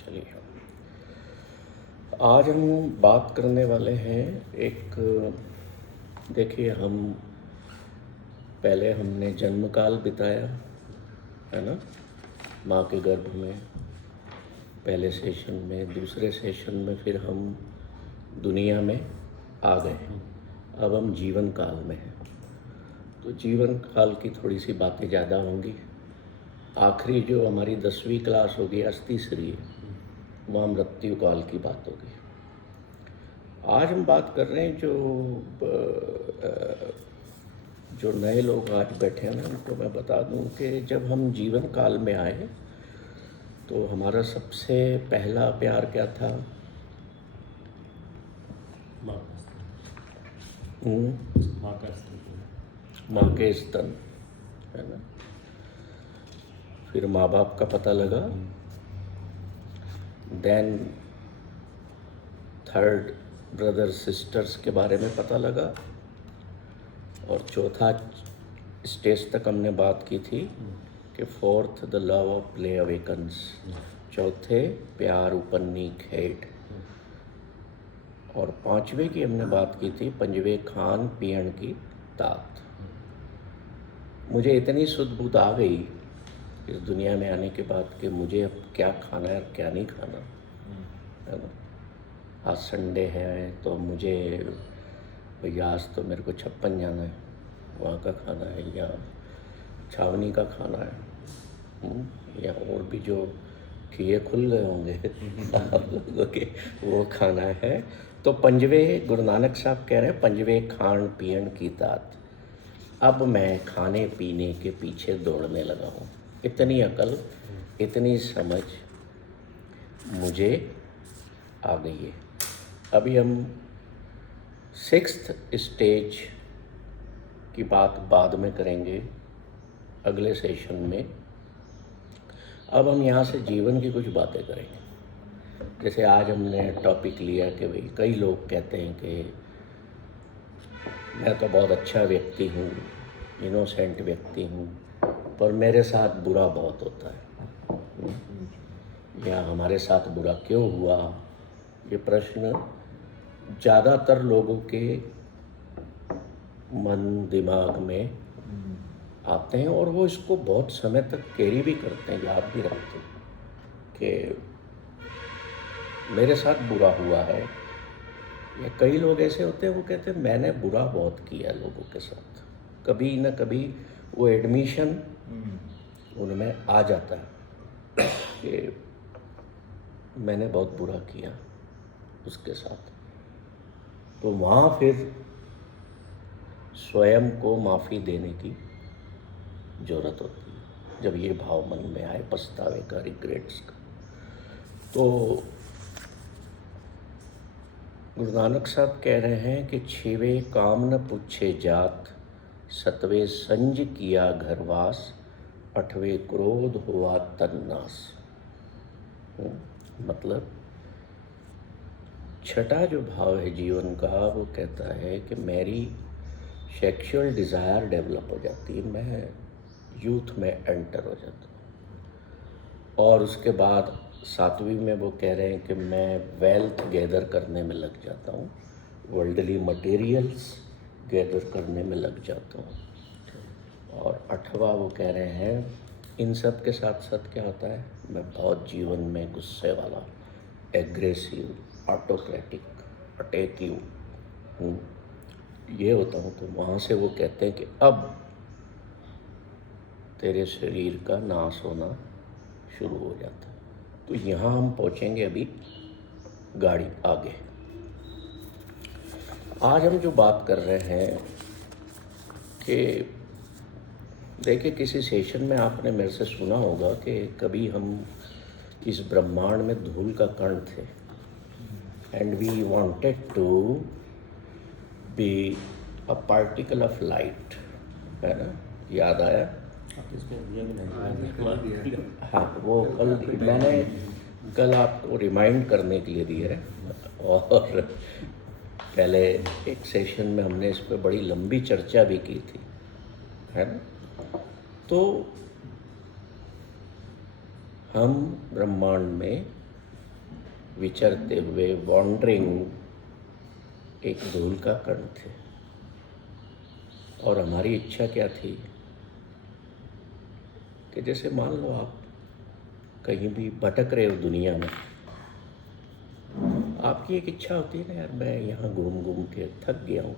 चलिए, आज हम बात करने वाले हैं एक। देखिए, हमने जन्म काल बिताया है ना, माँ के गर्भ में। पहले सेशन में, दूसरे सेशन में फिर हम दुनिया में आ गए हैं। अब हम जीवन काल में हैं, तो जीवन काल की थोड़ी सी बातें ज़्यादा होंगी। आखिरी जो हमारी 10वीं क्लास होगी, आज तीसरी है, वहाँ मृत्यु काल की बात होगी। आज हम बात कर रहे हैं जो नए लोग आज बैठे हैं ना, उनको मैं बता दूं कि जब हम जीवन काल में आए तो हमारा सबसे पहला प्यार क्या था? माँ के स्तन, है ना। फिर माँ बाप का पता लगा, देन थर्ड ब्रदर सिस्टर्स के बारे में पता लगा, और चौथा स्टेज तक हमने बात की थी कि fourth the love of play awakens, चौथे प्यार उपन्नीक हेड, और पांचवे की हमने बात की थी पंजवे खान पियन की तात। मुझे इतनी सुध बुध आ गई इस दुनिया में आने के बाद कि मुझे अब क्या खाना है और क्या नहीं खाना, है ना। आज संडे है तो मुझे भैया आज तो मेरे को 56 जाना है, वहाँ का खाना है, या छावनी का खाना है, या और भी जो किए खुल गए होंगे आप लोगों के, वो खाना है। तो पंजवे गुरु नानक साहब कह रहे हैं, पंजवे खान पियन की तात, अब मैं खाने पीने के पीछे दौड़ने लगा हूँ। इतनी अकल, इतनी समझ मुझे आ गई है। अभी हम 6th स्टेज की बात बाद में करेंगे, अगले सेशन में। अब हम यहाँ से जीवन की कुछ बातें करेंगे। जैसे आज हमने टॉपिक लिया कि भाई कई लोग कहते हैं कि मैं तो बहुत अच्छा व्यक्ति हूँ, इनोसेंट व्यक्ति हूँ, पर मेरे साथ बुरा बहुत होता है, या हमारे साथ बुरा क्यों हुआ। ये प्रश्न ज़्यादातर लोगों के मन दिमाग में आते हैं, और वो इसको बहुत समय तक कैरी भी करते हैं, याद भी रखते हैं कि मेरे साथ बुरा हुआ है। या कई लोग ऐसे होते हैं, वो कहते हैं मैंने बुरा बहुत किया लोगों के साथ। कभी ना कभी वो एडमिशन उनमें आ जाता है कि मैंने बहुत बुरा किया उसके साथ। तो वहाँ फिर स्वयं को माफ़ी देने की ज़रूरत होती है, जब ये भाव मन में आए, पछतावे का, रिग्रेट्स का। तो गुरु नानक साहब कह रहे हैं कि 6वें काम न पूछे जात, 7वें संज किया घरवास, 8वें क्रोध हुआ तन्नास। मतलब छठा जो भाव है जीवन का, वो कहता है कि मेरी सेक्सुअल डिज़ायर डेवलप हो जाती है, मैं यूथ में एंटर हो जाता हूँ। और उसके बाद 7वीं में वो कह रहे हैं कि मैं वेल्थ गैदर करने में लग जाता हूँ, वर्ल्डली मटेरियल्स गैदर करने में लग जाता हूँ। और 8वां वो कह रहे हैं, इन सब के साथ साथ क्या होता है, मैं बहुत जीवन में गुस्से वाला, एग्रेसिव, ऑटोक्रेटिक, अटैकिव हूँ, ये होता हूँ। तो वहाँ से वो कहते हैं कि अब तेरे शरीर का नाश होना शुरू हो जाता है। तो यहाँ हम पहुँचेंगे अभी गाड़ी आगे। आज हम जो बात कर रहे हैं कि देखिए, किसी सेशन में आपने मेरे से सुना होगा कि कभी हम इस ब्रह्मांड में धूल का कण थे, and we wanted to be a particle of light, है ना। याद आया? हाँ, वो मैंने कल आपको रिमाइंड करने के लिए दिया है। और पहले एक सेशन में हमने इस पर बड़ी लंबी चर्चा भी की थी, है ना। तो हम ब्रह्मांड में विचरते हुए वॉन्डरिंग एक धूल का कण थे। और हमारी इच्छा क्या थी कि जैसे मान लो आप कहीं भी भटक रहे हो दुनिया में, आपकी एक इच्छा होती है ना, यार मैं यहाँ घूम घूम के थक गया हूँ,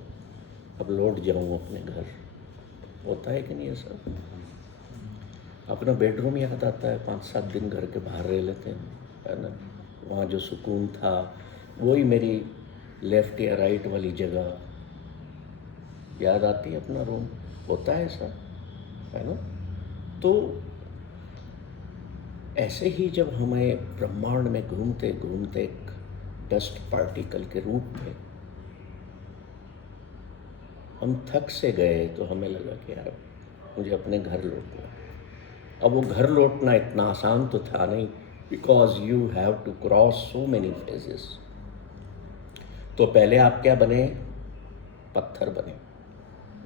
अब लौट जाऊँ अपने घर। होता है कि नहीं ऐसा? अपना बेडरूम याद आता है, 5-7 दिन घर के बाहर रह लेते हैं, है ना। वहाँ जो सुकून था, वही मेरी लेफ़्ट या राइट वाली जगह याद आती है, अपना रूम। होता है ऐसा, है ना। तो ऐसे ही जब हमें ब्रह्मांड में घूमते घूमते एक डस्ट पार्टिकल के रूप में हम थक से गए, तो हमें लगा कि यार मुझे अपने घर लौटना है। अब वो घर लौटना इतना आसान तो था नहीं, because you have to cross so many phases. तो पहले आप क्या बने? पत्थर बने।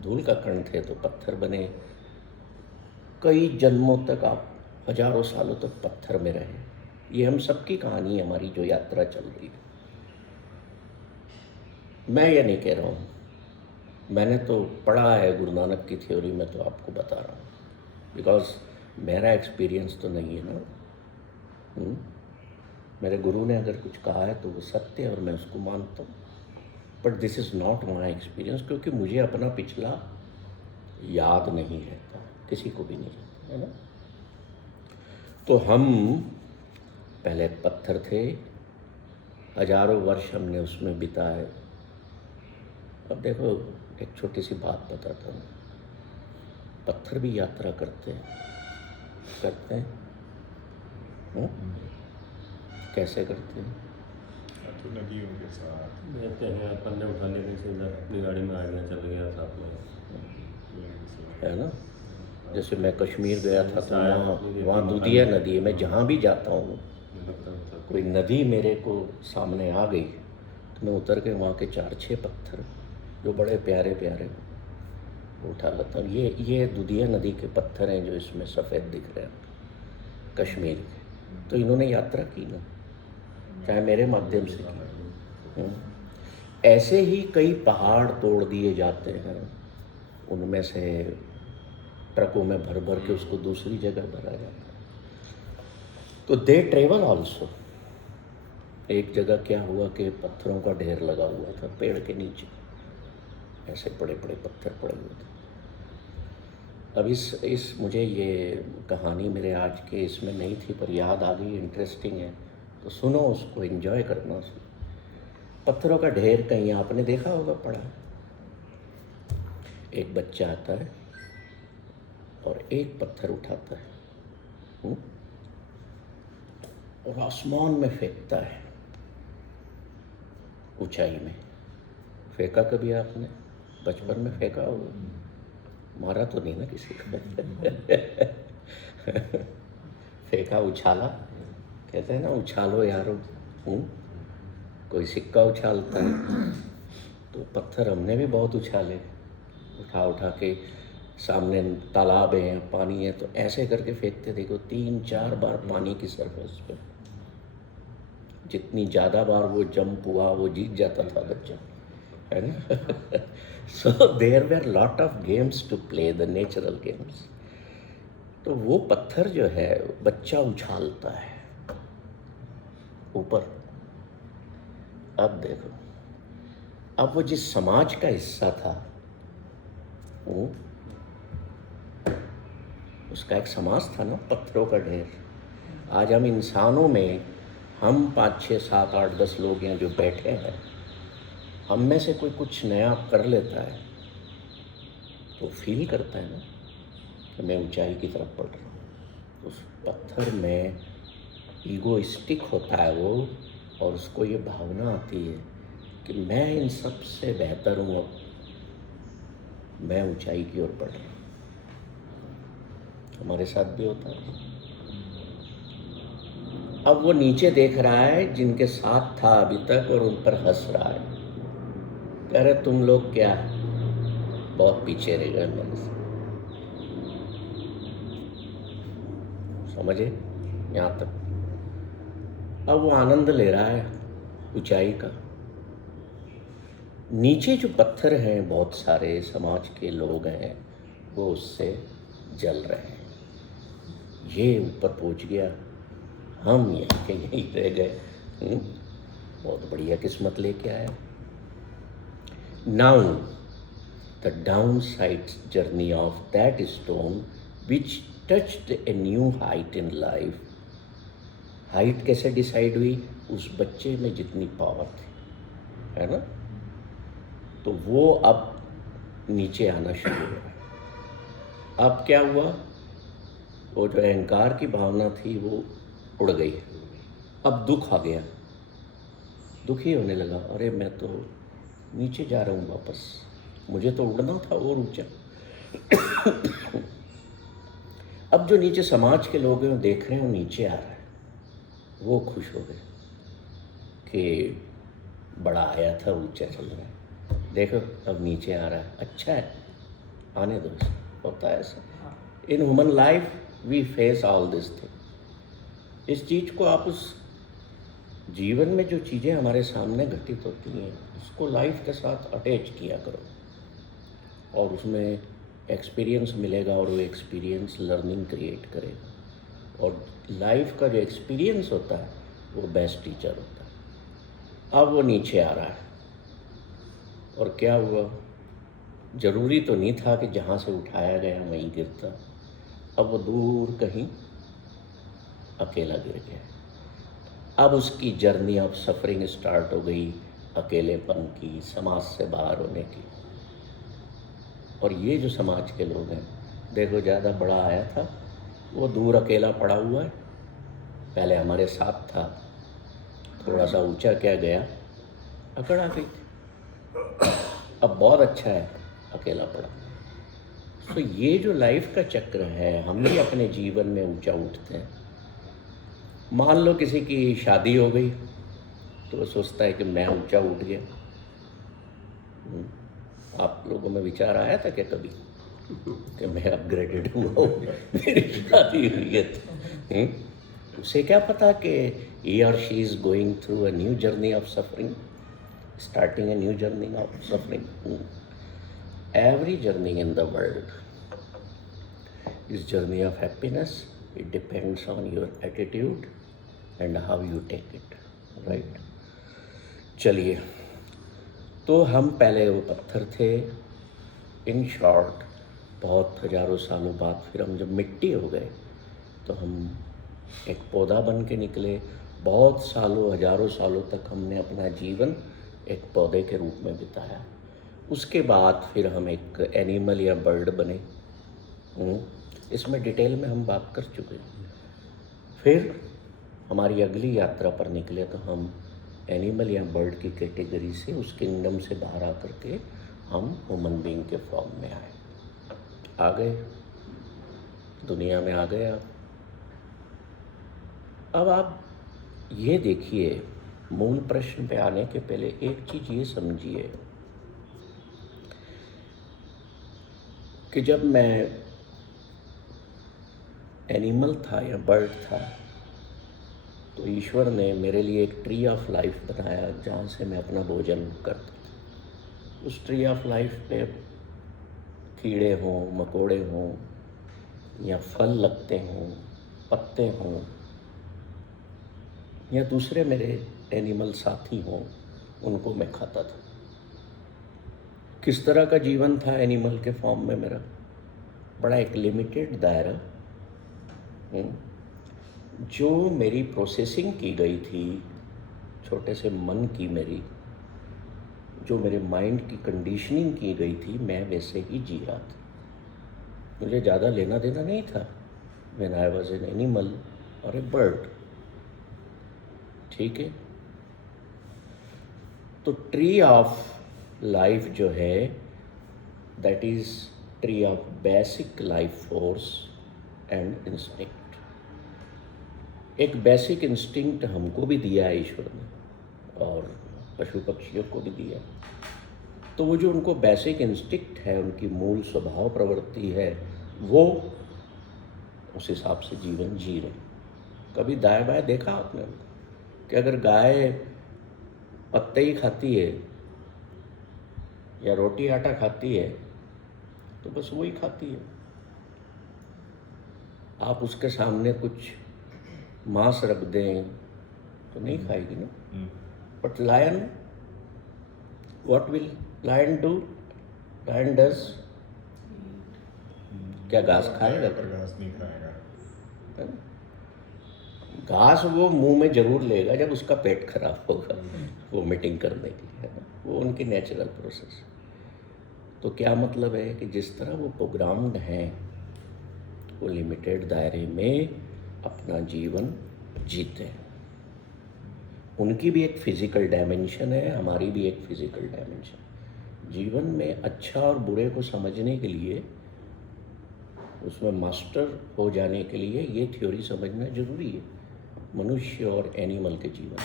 धूल का कण थे तो पत्थर बने। कई जन्मों तक आप, हजारों सालों तक पत्थर में रहे। ये हम सबकी कहानी है, हमारी जो यात्रा चल रही है। मैं ये नहीं कह रहा हूँ, मैंने तो पढ़ा है गुरु नानक की थ्योरी में, तो आपको बता रहा हूँ, बिकॉज मेरा एक्सपीरियंस तो नहीं है ना। मेरे गुरु ने अगर कुछ कहा है तो वो सत्य है और मैं उसको मानता हूँ, but this is not my experience, क्योंकि मुझे अपना पिछला याद नहीं रहता, किसी को भी नहीं रहता, है ना। तो हम पहले पत्थर थे, हजारों वर्ष हमने उसमें बिताए। अब देखो, एक छोटी सी बात बताता हूँ। पत्थर भी यात्रा करते हैं। कैसे करते हैं? तो नदियों के साथ रहते हैं, अपन ने उठा लेने से इधर अपनी गाड़ी में आ गया, चल गया साथ में, है ना। जैसे मैं कश्मीर गया था तो वहाँ दुधिया नदी है। मैं जहाँ भी जाता हूँ, कोई नदी मेरे को सामने आ गई तो मैं उतर के वहाँ के 4-6 पत्थर जो बड़े प्यारे प्यारे उठा लेता हूँ। ये दुधिया नदी के पत्थर हैं जो इसमें सफ़ेद दिख रहे हैं, कश्मीर के। तो इन्होंने यात्रा की ना, चाहे मेरे माध्यम से की। ऐसे ही कई पहाड़ तोड़ दिए जाते हैं, उनमें से ट्रकों में भर भर के उसको दूसरी जगह भरा जाता है। तो दे ट्रेवल ऑल्सो। एक जगह क्या हुआ कि पत्थरों का ढेर लगा हुआ था पेड़ के नीचे, ऐसे बड़े बड़े पत्थर पड़े हुए थे। अब इस मुझे ये कहानी मेरे आज के इसमें नहीं थी, पर याद आ गई, इंटरेस्टिंग है, तो सुनो उसको, एंजॉय करना। पत्थरों का ढेर कहीं आपने देखा होगा पड़ा। एक बच्चा आता है और एक पत्थर उठाता है और आसमान में फेंकता है, ऊंचाई में। फेंका कभी आपने? बचपन में फेंका होगा, मारा तो नहीं ना किसी को। फेंका, उछाला, कहते हैं ना, उछालो यारो। कोई सिक्का उछालता है, तो पत्थर हमने भी बहुत उछाले, उठा उठा के। सामने तालाब है, पानी है, तो ऐसे करके फेंकते। देखो 3-4 बार पानी की सरफेस पे, जितनी ज़्यादा बार वो जंप हुआ वो जीत जाता था बच्चा, है ना। So there were lot of games to play, the natural games. तो वो पत्थर जो है बच्चा उछालता है ऊपर। अब देखो, अब वो जिस समाज का हिस्सा था, वो उसका एक समाज था ना, पत्थरों का ढेर। आज हम इंसानों में, हम 5-6-7-8-10 लोग हैं जो बैठे हैं, हम में से कोई कुछ नया कर लेता है तो फील करता है ना कि मैं ऊंचाई की तरफ बढ़ रहा हूँ। उस पत्थर में ईगोइस्टिक होता है वो, और उसको ये भावना आती है कि मैं इन सब से बेहतर हूँ, अब मैं ऊंचाई की ओर बढ़ रहा हूँ। हमारे साथ भी होता है। अब वो नीचे देख रहा है जिनके साथ था अभी तक और उन पर हंस रहा है, कह रहे तुम लोग क्या बहुत पीछे रह गए मेरे से। समझे यहाँ तक? अब वो आनंद ले रहा है ऊंचाई का। नीचे जो पत्थर हैं, बहुत सारे समाज के लोग हैं, वो उससे जल रहे हैं। ये ऊपर पहुंच गया, हम यहीं के यहीं रह गए। बहुत बढ़िया किस्मत लेके आया। Now the down side journey of that stone which touched a new height in life. Height कैसे डिसाइड हुई? उस बच्चे में जितनी पावर थी, है ना, तो वो अब नीचे आना शुरू हुआ। अब क्या हुआ? वो जो अहंकार की भावना थी वो उड़ गई। अब दुख आ गया, दुखी होने लगा। अरे मैं तो नीचे जा रहा हूँ वापस, मुझे तो उड़ना था और ऊंचा। अब जो नीचे समाज के लोग हैं वो देख रहे हैं वो नीचे आ रहा है, वो खुश हो गए कि बड़ा आया था, ऊंचा चल रहा है, देखो अब नीचे आ रहा है, अच्छा है, आने दो। होता है ऐसा in human life, we face all this thing. इस चीज़ को आप उस जीवन में जो चीज़ें हमारे सामने घटित होती हैं उसको लाइफ के साथ अटैच किया करो, और उसमें एक्सपीरियंस मिलेगा, और वो एक्सपीरियंस लर्निंग क्रिएट करेगा। और लाइफ का जो एक्सपीरियंस होता है वो बेस्ट टीचर होता है। अब वो नीचे आ रहा है, और क्या हुआ? ज़रूरी तो नहीं था कि जहाँ से उठाया गया वहीं गिरता। अब वो दूर कहीं अकेला गिर गया। अब उसकी जर्नी ऑफ सफरिंग स्टार्ट हो गई, अकेलेपन की, समाज से बाहर होने की। और ये जो समाज के लोग हैं, देखो ज़्यादा बड़ा आया था, वो दूर अकेला पड़ा हुआ है। पहले हमारे साथ था, थोड़ा सा ऊंचा क्या गया, अकड़ आ गई थी। अब बहुत अच्छा है, अकेला पड़ा। तो ये जो लाइफ का चक्र है, हम भी अपने जीवन में ऊंचा उठते हैं। मान लो किसी की शादी हो गई तो वो सोचता है कि मैं ऊंचा उठ गया। आप लोगों में विचार आया था क्या कभी कि मैं अपग्रेडेड हुआ हूँ, मेरी शादी हुई है तो? उसे क्या पता कि he or she is going through a new journey of suffering, starting a new journey of suffering. Every journey in the world is journey of happiness. It depends on your attitude and how you take it, right? चलिए, तो हम पहले वो पत्थर थे। In short, बहुत हजारों सालों बाद फिर हम जब मिट्टी हो गए तो हम एक पौधा बन के निकले। बहुत सालों, हजारों सालों तक हमने अपना जीवन एक पौधे के रूप में बिताया। उसके बाद फिर हम एक एनिमल या बर्ड बने। इसमें डिटेल में हम बात कर चुके हैं। फिर हमारी अगली यात्रा पर निकले तो हम एनिमल या बर्ड की कैटेगरी से, उस किंगडम से बाहर आकर के हम ह्यूमन बीइंग के फॉर्म में आए, आ गए, दुनिया में आ गए आप। अब आप ये देखिए, मूल प्रश्न पे आने के पहले एक चीज़ ये समझिए कि जब मैं एनिमल था या बर्ड था तो ईश्वर ने मेरे लिए एक ट्री ऑफ लाइफ बनाया जहाँ से मैं अपना भोजन करता था। उस ट्री ऑफ लाइफ पे कीड़े हों, मकोड़े हों, या फल लगते हों, पत्ते हों, या दूसरे मेरे एनिमल साथी हों, उनको मैं खाता था। किस तरह का जीवन था एनिमल के फॉर्म में मेरा? बड़ा एक लिमिटेड दायरा। जो मेरी प्रोसेसिंग की गई थी छोटे से मन की, मेरी जो मेरे माइंड की कंडीशनिंग की गई थी, मैं वैसे ही जी रहा था। मुझे ज़्यादा लेना देना नहीं था। When I was an animal और ए बर्ड, ठीक है। तो ट्री ऑफ लाइफ जो है, that is tree of basic life force and instinct. एक बेसिक इंस्टिंक्ट हमको भी दिया है ईश्वर ने, और पशु पक्षियों को भी दिया। तो वो जो उनको बेसिक इंस्टिंक्ट है, उनकी मूल स्वभाव प्रवृत्ति है, वो उस हिसाब से जीवन जी रहे। कभी दाएं बाएं देखा आपने उनको? कि अगर गाय पत्ते ही खाती है या रोटी आटा खाती है तो बस वही खाती है। आप उसके सामने कुछ मांस रख दें तो नहीं खाएगी ना। But lion, what will lion do? Lion does क्या घास खाएगा? पर घास नहीं खाएगा। है ना? घास वो मुंह में जरूर लेगा जब उसका पेट खराब होगा वोमिटिंग करने के लिए, है ना। वो उनकी नेचुरल प्रोसेस। तो क्या मतलब है कि जिस तरह वो प्रोग्राम्ड हैं वो लिमिटेड दायरे में अपना जीवन जीते हैं। उनकी भी एक फिजिकल डायमेंशन है, हमारी भी एक फिजिकल डायमेंशन। जीवन में अच्छा और बुरे को समझने के लिए, उसमें मास्टर हो जाने के लिए ये थ्योरी समझना जरूरी है, मनुष्य और एनिमल के जीवन।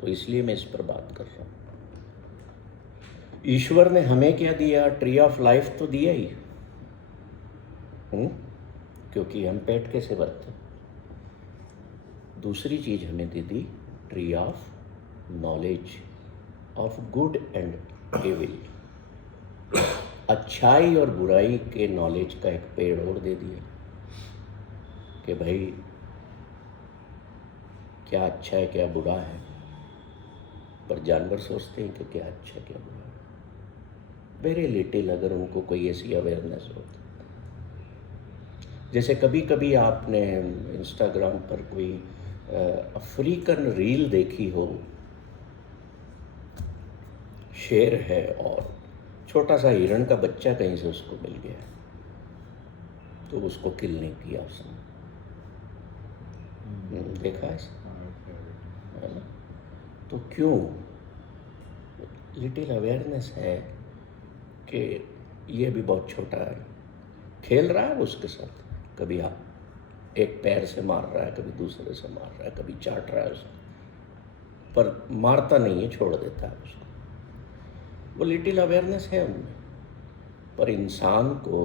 तो इसलिए मैं इस पर बात कर रहा हूँ। ईश्वर ने हमें क्या दिया? ट्री ऑफ लाइफ तो दिया ही, क्योंकि हम पेट कैसे भरते। दूसरी चीज हमें दे दी tree of knowledge of good and evil. अच्छाई और बुराई के नॉलेज का एक पेड़ और दे दिया कि भाई क्या अच्छा है क्या बुरा है। पर जानवर सोचते हैं कि क्या अच्छा क्या बुरा है, वेरी लिटिल, अगर उनको कोई ऐसी अवेयरनेस होती। जैसे कभी कभी आपने इंस्टाग्राम पर कोई अफ्रीकन रील देखी हो, शेर है और छोटा सा हिरण का बच्चा कहीं से उसको मिल गया तो उसको किल नहीं किया उसने। देखा है ना? तो क्यों? लिटिल अवेयरनेस है कि ये भी बहुत छोटा है, खेल रहा है उसके साथ। कभी आप एक पैर से मार रहा है, कभी दूसरे से मार रहा है, कभी चाट रहा है उसको, पर मारता नहीं है, छोड़ देता है उसको। वो लिटिल अवेयरनेस है उनमें। पर इंसान को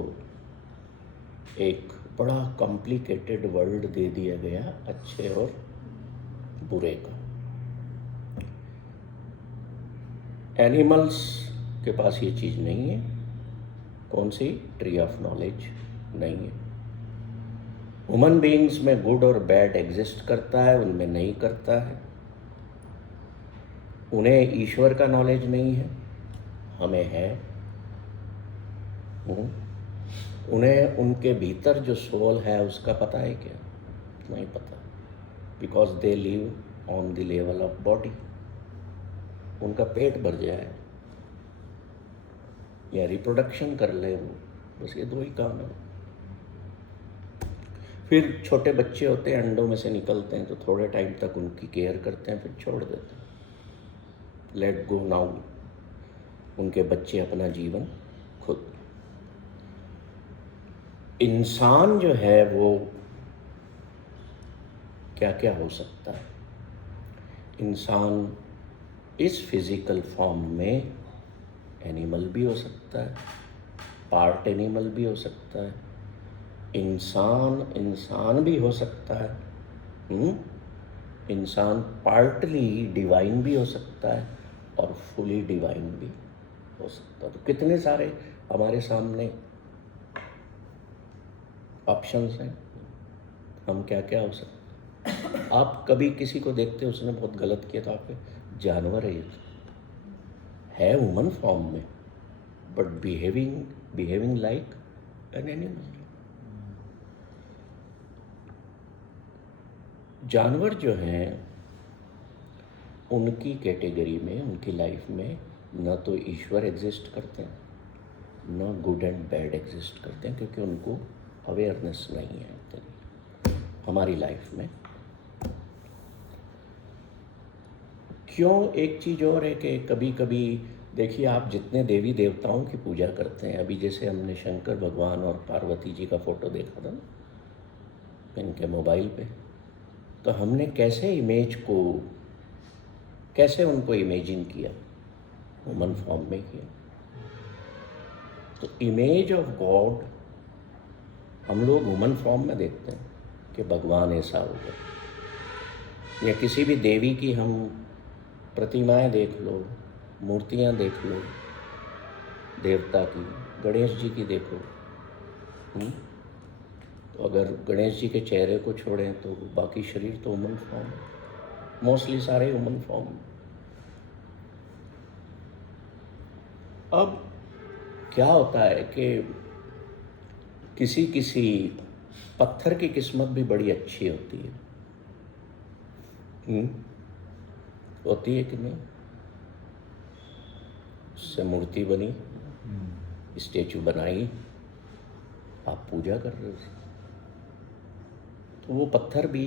एक बड़ा कॉम्प्लिकेटेड वर्ल्ड दे दिया गया अच्छे और बुरे का। एनिमल्स के पास ये चीज़ नहीं है। कौन सी? ट्री ऑफ नॉलेज नहीं है। ह्यूमन बीइंग्स में गुड और बैड एग्जिस्ट करता है, उनमें नहीं करता है। उन्हें ईश्वर का नॉलेज नहीं है, हमें है। उन्हें उनके भीतर जो सोल है उसका पता है क्या? नहीं पता, because they live on the level of body. उनका पेट भर जाए या रिप्रोडक्शन कर ले वो, बस ये दो ही काम है। फिर छोटे बच्चे होते हैं, अंडों में से निकलते हैं तो थोड़े टाइम तक उनकी केयर करते हैं, फिर छोड़ देते हैं। लेट गो नाउ, उनके बच्चे अपना जीवन खुद। इंसान जो है वो क्या क्या हो सकता है? इंसान इस फिजिकल फॉर्म में एनिमल भी हो सकता है, पार्ट एनिमल भी हो सकता है, इंसान भी हो सकता है, इंसान पार्टली डिवाइन भी हो सकता है और फुली डिवाइन भी हो सकता है। तो कितने सारे हमारे सामने ऑप्शंस हैं, हम क्या क्या हो सकते हैं। आप कभी किसी को देखते हो उसने बहुत गलत किया तो आप जानवर है, ये तो है ह्यूमन फॉर्म में but behaving like an animal. जानवर जो हैं उनकी कैटेगरी में, उनकी लाइफ में न तो ईश्वर एग्जिस्ट करते हैं, न गुड एंड बैड एग्जिस्ट करते हैं, क्योंकि उनको अवेयरनेस नहीं है इतनी। हमारी लाइफ में क्यों? एक चीज़ और है कि कभी कभी देखिए, आप जितने देवी देवताओं की पूजा करते हैं, अभी जैसे हमने शंकर भगवान और पार्वती जी का फोटो देखा था ना इनके मोबाइल पे, तो हमने कैसे उनको इमेजिन किया? ह्यूमन फॉर्म में किया। तो इमेज ऑफ गॉड हम लोग ह्यूमन फॉर्म में देखते हैं कि भगवान ऐसा होगा, या किसी भी देवी की हम प्रतिमाएं देख लो, मूर्तियां देख लो, देवता की, गणेश जी की देखो। तो अगर गणेश जी के चेहरे को छोड़ें तो बाकी शरीर तो ह्यूमन फॉर्म, मोस्टली सारे ह्यूमन फॉर्म। अब क्या होता है कि किसी किसी पत्थर की किस्मत भी बड़ी अच्छी होती है। होती है कि नहीं? उससे मूर्ति बनी, स्टेचू बनाई, आप पूजा कर रहे हो, तो वो पत्थर भी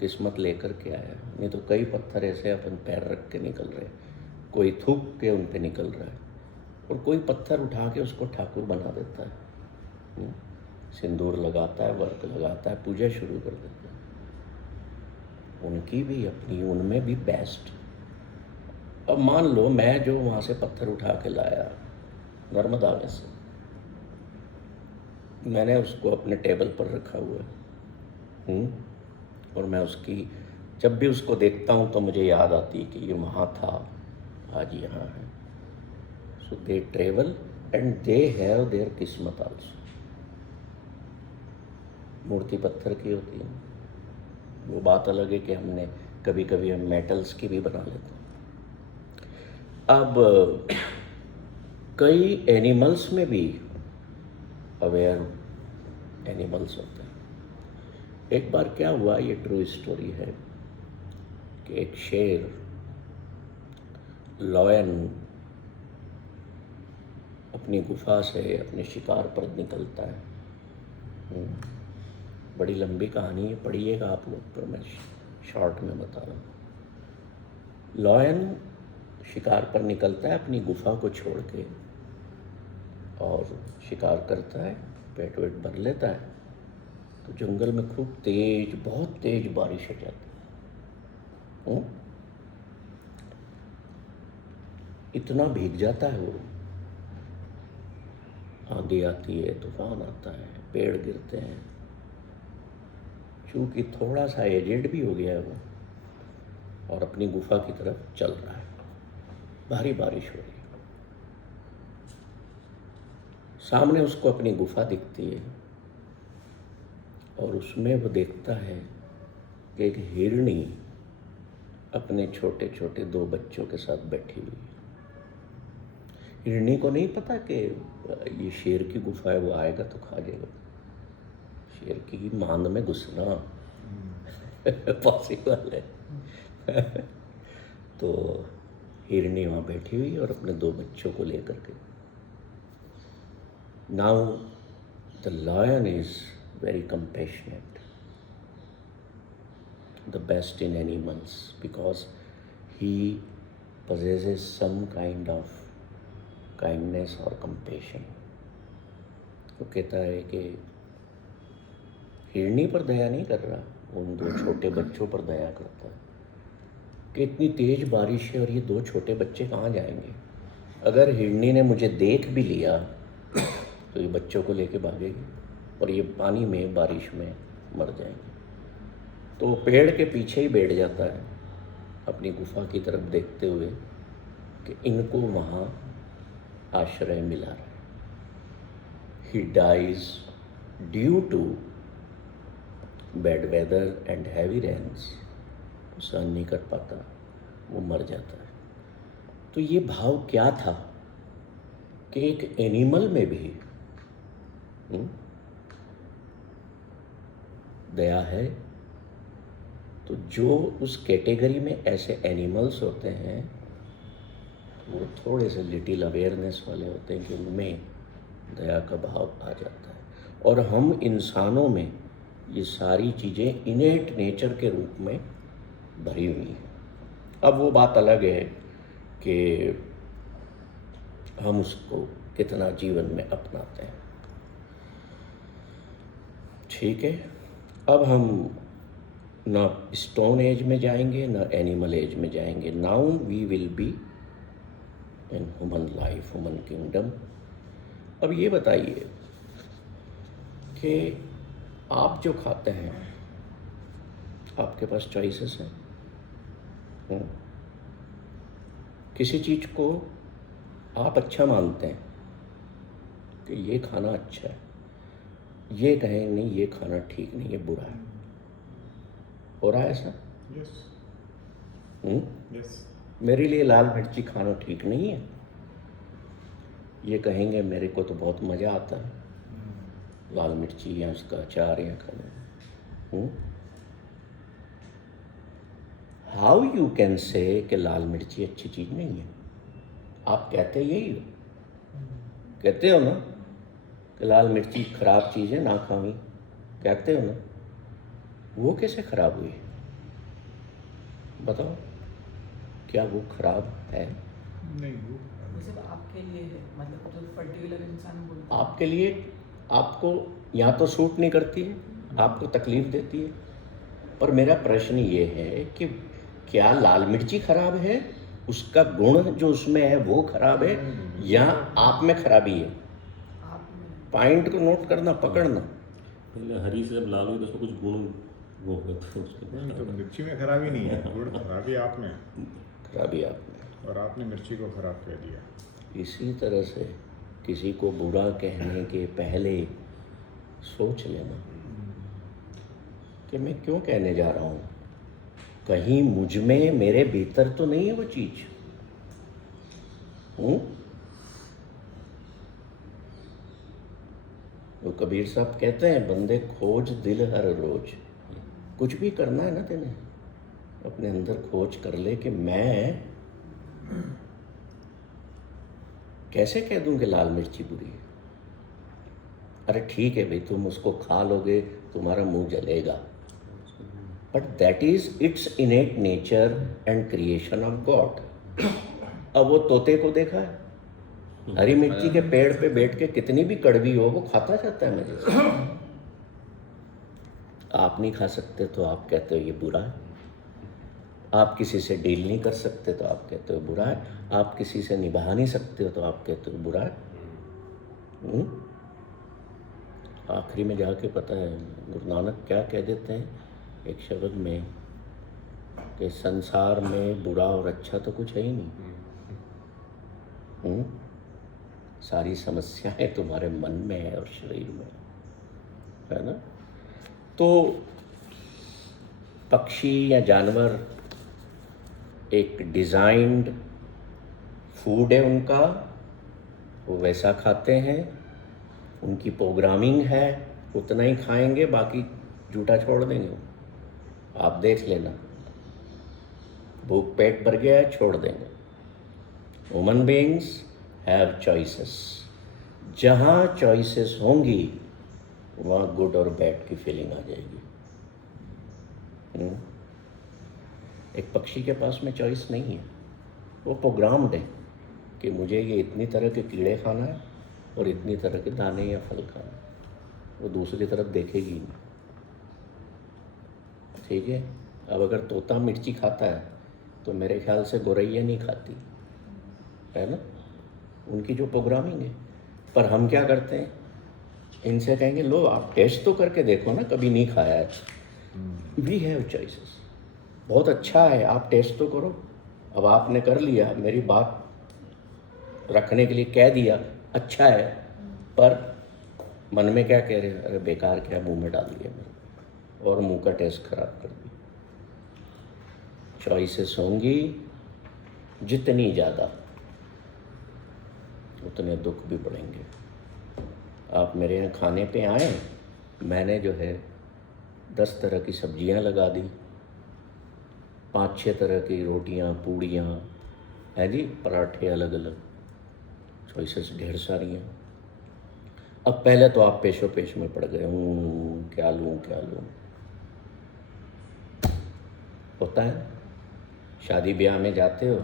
किस्मत लेकर के आया। नहीं तो कई पत्थर ऐसे अपन पैर रख के निकल रहे, कोई थूक के उन पे निकल रहा है, और कोई पत्थर उठा के उसको ठाकुर बना देता है, सिंदूर लगाता है, वर्क लगाता है, पूजा शुरू कर देता है। उनकी भी अपनी, उनमें भी बेस्ट। अब मान लो मैं जो वहाँ से पत्थर उठा के लाया नर्मदा में से, मैंने उसको अपने टेबल पर रखा हुआ है, और मैं उसकी जब भी उसको देखता हूँ तो मुझे याद आती है कि ये वहाँ था, आज यहाँ है। So they travel and they have their किस्मत आल्सो। मूर्ति पत्थर की होती है, वो बात अलग है कि हमने कभी कभी हम मेटल्स की भी बना लेते हैं। अब कई एनिमल्स में भी अवेयर एनिमल्स होते हैं। एक बार क्या हुआ, ये ट्रू स्टोरी है कि एक शेर लॉयन अपनी गुफा से अपने शिकार पर निकलता है। बड़ी लंबी कहानी है, पढ़िएगा आप लोग, पर मैं शॉर्ट में बता रहा हूँ। लॉयन शिकार पर निकलता है अपनी गुफा को छोड़ के, और शिकार करता है, पेट वेट भर लेता है। तो जंगल में खूब तेज, बहुत तेज बारिश हो जाती है। इतना भीग जाता है वो, आंधी आती है, तूफान आता है, पेड़ गिरते हैं। चूंकि थोड़ा सा एजेड भी हो गया है वो, और अपनी गुफा की तरफ चल रहा है, भारी बारिश हो रही है। सामने उसको अपनी गुफा दिखती है, और उसमें वो देखता है कि एक हिरनी अपने छोटे छोटे 2 बच्चों के साथ बैठी हुई है। हिरनी को नहीं पता कि ये शेर की गुफा है, वो आएगा तो खा जाएगा। शेर की मांद में घुसना पॉसिबल है। तो हिरनी वहाँ बैठी हुई और अपने 2 बच्चों को लेकर के। Now the lion is very compassionate, the best in animals, because he possesses some kind of kindness or compassion. वो कहता है कि हिरनी पर दया नहीं कर रहा, उन 2 छोटे बच्चों पर दया करता है कि इतनी तेज बारिश है और ये 2 छोटे बच्चे कहाँ जाएंगे। अगर हिरनी ने मुझे देख भी लिया तो ये बच्चों को लेके भागेगी, और ये पानी में, बारिश में मर जाएंगे। तो वो पेड़ के पीछे ही बैठ जाता है अपनी गुफा की तरफ देखते हुए कि इनको वहाँ आश्रय मिला है। He dies due to bad weather and heavy rains, सहन नहीं कर पाता, वो मर जाता है। तो ये भाव क्या था कि एक एनिमल में भी दया है। तो जो उस कैटेगरी में ऐसे एनिमल्स होते हैं वो थोड़े से लिटिल अवेयरनेस वाले होते हैं कि उनमें दया का भाव आ जाता है। और हम इंसानों में ये सारी चीज़ें इनेट नेचर के रूप में भरी हुई हैं। अब वो बात अलग है कि हम उसको कितना जीवन में अपनाते हैं। ठीक है, अब हम ना स्टोन एज में जाएंगे ना एनिमल एज में जाएंगे। Now we will be in human life, human kingdom. अब ये बताइए कि आप जो खाते हैं, आपके पास चॉइसेस हैं। किसी चीज़ को आप अच्छा मानते हैं कि ये खाना अच्छा है, ये कहें नहीं ये खाना ठीक नहीं, ये बुरा है। हो रहा है ऐसा? यस यस मेरे लिए लाल मिर्ची खाना ठीक नहीं है, ये कहेंगे मेरे को तो बहुत मज़ा आता है लाल मिर्ची या उसका अचार या खाने में। हाउ यू कैन से कि लाल मिर्ची अच्छी चीज़ नहीं है? आप कहते यही हो, कहते हो ना कि लाल मिर्ची खराब चीज़ है ना खावी, कहते हो ना? वो कैसे खराब हुई? बताओ, क्या वो खराब है? नहीं वो वो सिर्फ आपके लिए है, मतलब जो पर्टिकुलर इंसान बोलता है। आपके लिए, आपको या तो सूट नहीं करती है, आपको तकलीफ़ देती है। पर मेरा प्रश्न ये है कि क्या लाल मिर्ची खराब है, उसका गुण जो उसमें है वो खराब है, या आप में खराबी है? आप में पॉइंट को नोट करना, पकड़ना। पहले हरी से जब लाल हुई तो उसमें कुछ गुण वो हो गए थे उसके नहीं, तो मिर्ची में खराबी नहीं है, गुड़ खराबी आप में, खराबी आप में। और आपने मिर्ची को खराब कर दिया। इसी तरह से किसी को बुरा कहने के पहले सोच लेना कि मैं क्यों कहने जा रहा हूँ, कहीं मुझ में, मेरे भीतर तो नहीं है वो चीज़। वो कबीर साहब कहते हैं, बंदे खोज दिल हर रोज। कुछ भी करना है ना तेने, अपने अंदर खोज कर ले कि मैं कैसे कह दूं कि लाल मिर्ची बुरी है। अरे ठीक है भाई, तुम उसको खा लोगे, तुम्हारा मुंह जलेगा, but that is it's इनेट nature and creation of God. अब वो तोते को देखा है, हरी मिर्ची के पेड़ पे बैठ के कितनी भी कड़वी हो वो खाता जाता है मजे से। आप नहीं खा सकते तो आप कहते हो ये बुरा है। आप किसी से डील नहीं कर सकते तो आप कहते हो बुरा है। आप किसी से निभा नहीं सकते हो तो आप कहते हो बुरा है। आखिरी में जाके पता है गुरु नानक क्या कह देते हैं एक शब्द में, कि संसार में बुरा और अच्छा तो कुछ है ही नहीं। सारी समस्याएं तुम्हारे मन में है और शरीर में है ना। तो पक्षी या जानवर एक डिज़ाइंड फूड है उनका, वो वैसा खाते हैं, उनकी प्रोग्रामिंग है, उतना ही खाएंगे, बाकी जूठा छोड़ देंगे। आप देख लेना, भूख पेट भर गया है, छोड़ देंगे। Human beings have choices. जहाँ चॉइसेस होंगी वहाँ गुड और बैड की फीलिंग आ जाएगी। एक पक्षी के पास में चॉइस नहीं है, वो प्रोग्राम्ड है कि मुझे ये इतनी तरह के कीड़े खाना है और इतनी तरह के दाने या फल खाना है, वो दूसरी तरफ देखेगी नहीं। ठीक है। अब अगर तोता मिर्ची खाता है तो मेरे ख्याल से गौरैया नहीं खाती है ना, उनकी जो प्रोग्रामिंग है। पर हम क्या करते हैं, इनसे कहेंगे लो आप टेस्ट तो करके देखो ना, कभी नहीं खाया है। वी हैव चॉइसेस, बहुत अच्छा है, आप टेस्ट तो करो। अब आपने कर लिया, मेरी बात रखने के लिए कह दिया अच्छा है, पर मन में क्या कह रहे हैं, अरे बेकार क्या मुंह में डाल दिया मैंने, और मुंह का टेस्ट खराब कर दिया। चॉइसेस होंगी जितनी ज़्यादा उतने दुख भी बढ़ेंगे। आप मेरे यहाँ खाने पे आए, मैंने जो है 10 तरह की सब्जियां लगा दी, 5-6 तरह की रोटियां, पूड़ियां हैं जी, पराठे अलग अलग, चॉइसेस ढेर सारी हैं। अब पहले तो आप पेशो पेश में पड़ गए, क्या लूँ क्या लूँ। होता है, शादी ब्याह में जाते हो,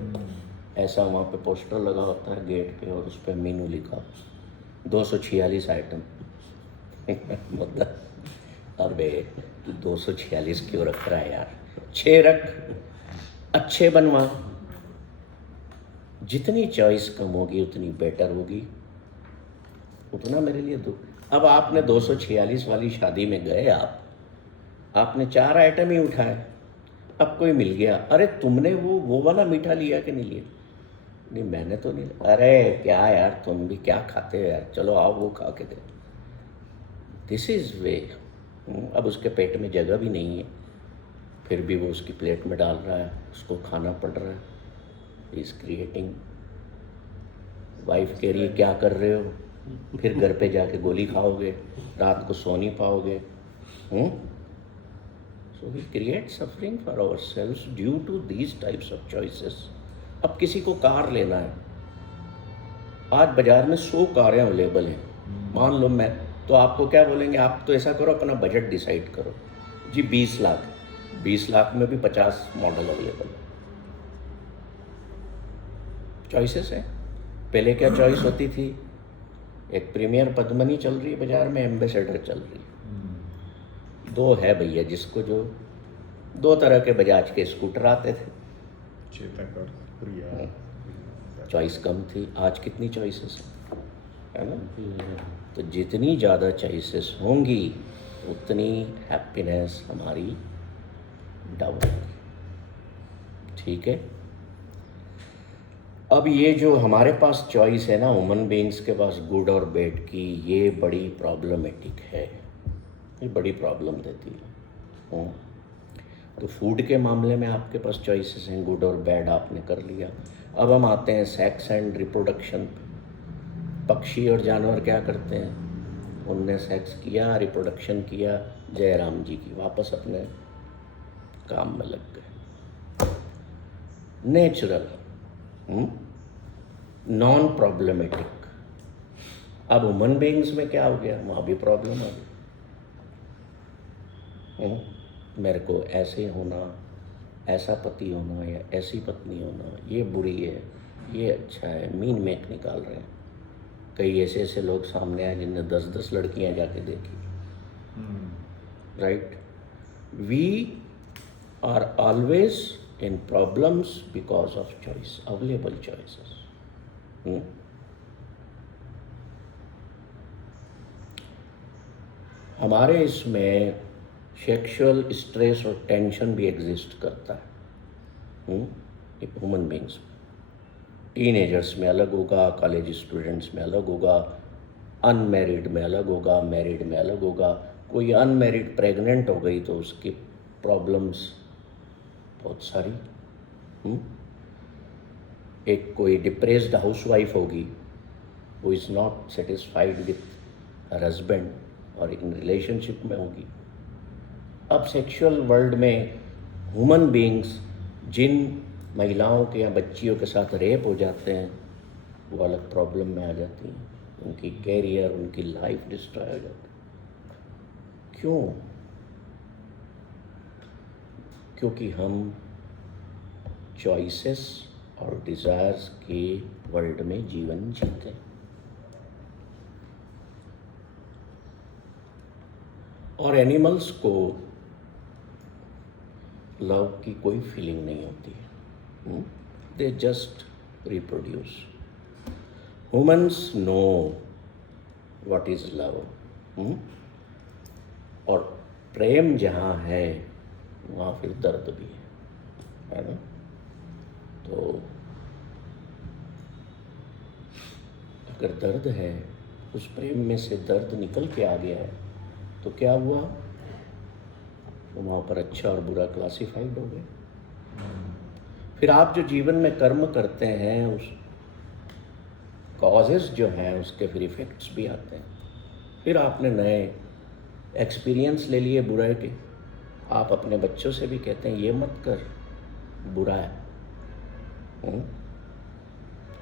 ऐसा वहाँ पे पोस्टर लगा होता है गेट पे और उस पर मेनू लिखा 246 आइटम। मतलब अबे 246 क्यों रख रहा है यार, 6 रख, अच्छे बनवा। जितनी चॉइस कम होगी उतनी बेटर होगी, उतना मेरे लिए दुख। अब आपने 246 वाली शादी में गए, आपने 4 आइटम ही उठाए, अब कोई मिल गया, अरे तुमने वो वाला मीठा लिया कि नहीं लिया? नहीं मैंने तो नहीं। अरे क्या यार, तुम भी क्या खाते हो यार, चलो आओ वो खा के दे। दिस इज़ वे। अब उसके पेट में जगह भी नहीं है, फिर भी वो उसकी प्लेट में डाल रहा है, उसको खाना पड़ रहा है। Is creating. वाइफ कह रही है क्या कर रहे हो, फिर घर पे जाके गोली खाओगे, रात को सो नहीं पाओगे। So we create suffering for our self due to these types of choices. अब किसी को कार लेना है, आज बाज़ार में 100 कारें अवेलेबल हैं, मान लो मैं, तो आपको क्या बोलेंगे, आप तो ऐसा करो अपना बजट डिसाइड करो जी, 20 लाख, 20 लाख में भी 50 मॉडल अवेलेबल है। चॉइसेस है। पहले क्या चॉइस होती थी, एक प्रीमियर पद्मनी चल रही है बाज़ार में, एम्बेसडर चल रही है, 2 है भैया जिसको जो 2 तरह के बजाज के स्कूटर आते थे, चेतक और प्रिया। चॉइस कम थी। आज कितनी चॉइसेस है ना? तो जितनी ज़्यादा चॉइसेस होंगी उतनी हैप्पीनेस हमारी डाउन होगी। ठीक है। अब ये जो हमारे पास चॉइस है ना ह्यूमन बीइंग्स के पास, गुड और बैड की, ये बड़ी प्रॉब्लमेटिक है, ये बड़ी प्रॉब्लम देती है। तो फूड के मामले में आपके पास चॉइसेस हैं, गुड और बैड आपने कर लिया। अब हम आते हैं सेक्स एंड रिप्रोडक्शन पे। पक्षी और जानवर क्या करते हैं, उनने सेक्स किया, रिप्रोडक्शन किया, जय राम जी की, वापस अपने काम में लग गए। Natural, non problematic. अब ह्यूमन बीइंग्स में क्या हो गया, वहाँ भी प्रॉब्लम हो गई। मेरे को ऐसे होना, ऐसा पति होना या ऐसी पत्नी होना, ये बुरी है, ये अच्छा है, मीन मेक निकाल रहे हैं। कई ऐसे ऐसे लोग सामने आए जिनने 10-10 लड़कियां जाके देखी। Right. We are always in problems because of choice, available choices. हमारे इसमें सेक्सुअल स्ट्रेस और टेंशन भी एग्जिस्ट करता है ह्यूमन बीइंग्स में। टीनेजर्स में अलग होगा, कॉलेज स्टूडेंट्स में अलग होगा, अनमैरिड में अलग होगा, मैरिड में अलग होगा। कोई अनमैरिड प्रेग्नेंट हो गई तो उसकी प्रॉब्लम्स बहुत सारी। एक कोई डिप्रेस्ड हाउसवाइफ होगी, वो is not satisfied with her husband और इन रिलेशनशिप में होगी। अब सेक्सुअल वर्ल्ड में ह्यूमन बीइंग्स जिन महिलाओं के या बच्चियों के साथ रेप हो जाते हैं, वो अलग प्रॉब्लम में आ जाती हैं, उनकी कैरियर, उनकी लाइफ डिस्ट्रॉय हो जाती है। क्यों? क्योंकि हम चॉइसेस और डिज़ायर्स के वर्ल्ड में जीवन जीते हैं। और एनिमल्स को लव की कोई फीलिंग नहीं होती है, they just reproduce. Humans know what is love. और प्रेम जहाँ है वहाँ फिर दर्द भी है ना? तो अगर दर्द है, उस प्रेम में से दर्द निकल के आ गया है, तो क्या हुआ, तो वहाँ पर अच्छा और बुरा क्लासिफाइड हो गए। फिर आप जो जीवन में कर्म करते हैं, उस कॉजेस जो हैं उसके फिर इफ़ेक्ट्स भी आते हैं। फिर आपने नए एक्सपीरियंस ले लिए बुराई के। आप अपने बच्चों से भी कहते हैं ये मत कर, बुरा है,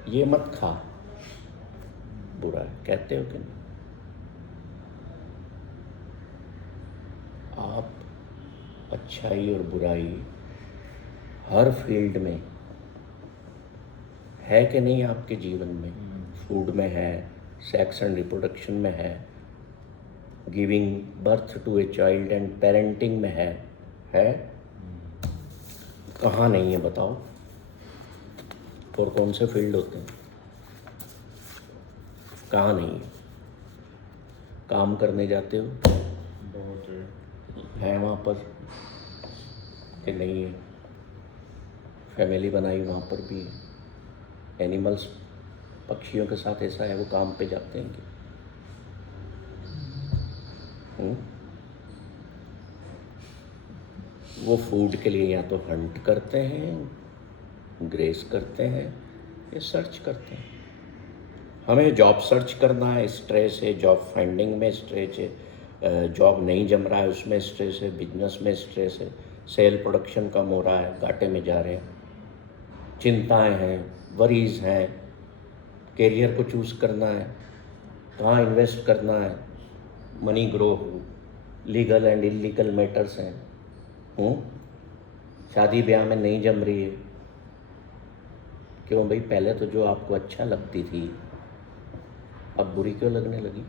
ये मत खा, बुरा है, कहते हो कि नहीं? आप अच्छाई और बुराई हर फील्ड में है कि नहीं आपके जीवन में? फूड में है, सेक्स एंड रिप्रोडक्शन में है, giving birth to a child and parenting में है? कहाँ नहीं है बताओ? और कौन से फील्ड होते हैं? कहाँ नहीं है? काम करने जाते हो, बहुत है। है वहाँ पर कि नहीं है, फैमिली बनाई वहाँ पर भी है। एनिमल्स, पक्षियों के साथ ऐसा है वो काम पे जाते हैं कि वो फूड के लिए या तो हंट करते हैं, ग्रेस करते हैं, या सर्च करते हैं। हमें जॉब सर्च करना है, स्ट्रेस है, जॉब फाइंडिंग में स्ट्रेस है, जॉब नहीं जम रहा है उसमें स्ट्रेस है, बिजनेस में स्ट्रेस है, सेल प्रोडक्शन कम हो रहा है, घाटे में जा रहे हैं, चिंताएं हैं, वरीज हैं, कैरियर को चूज़ करना है, कहाँ इन्वेस्ट करना है, मनी ग्रो हो, लीगल एंड इलीगल मैटर्स हैं, शादी ब्याह में नहीं जम रही है। क्यों भाई? पहले तो जो आपको अच्छा लगती थी अब बुरी क्यों लगने लगी?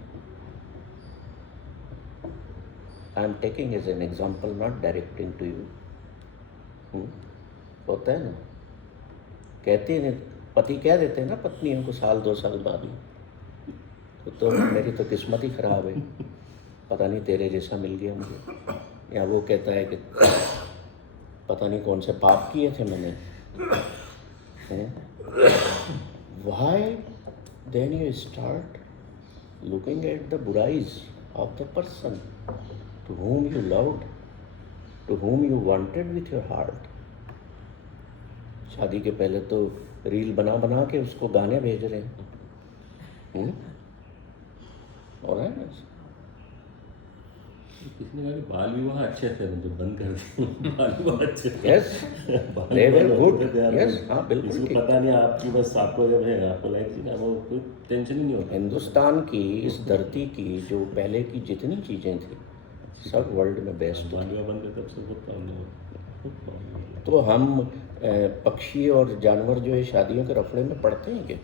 I am taking as an example, not directing to you. होता है ना, कहते हैं, पति कह देते हैं ना पत्नियों को साल 2 साल बाद ही, तो मेरी तो किस्मत ही खराब है, पता नहीं तेरे जैसा मिल गया मुझे। या वो कहता है कि पता नहीं कौन से पाप किए थे मैंने। Why? Then you start looking at the burais of the person to whom you loved, to whom you wanted with your heart. शादी के पहले तो रील बना बना के उसको गाने भेज रहे हैं। और है ना, किसी ने कहा कि बाल विवाह अच्छे थे, जो बंद कर दिए बाल विवाह अच्छे थे। yes, they were good, yes, हाँ बिल्कुल इसको ठीक। पता नहीं आपकी, बस आपको जब है आपको लाइक वो कोई टेंशन ही नहीं होता। हिंदुस्तान की, इस धरती की जो पहले की जितनी चीज़ें थी सब वर्ल्ड में बेस्ट बाल थी। विवाह बंद करते सबसे बहुत प्रॉब्लम होता। तो हम पक्षी और जानवर जो है शादियों के रफड़े में पड़ते हैं क्या?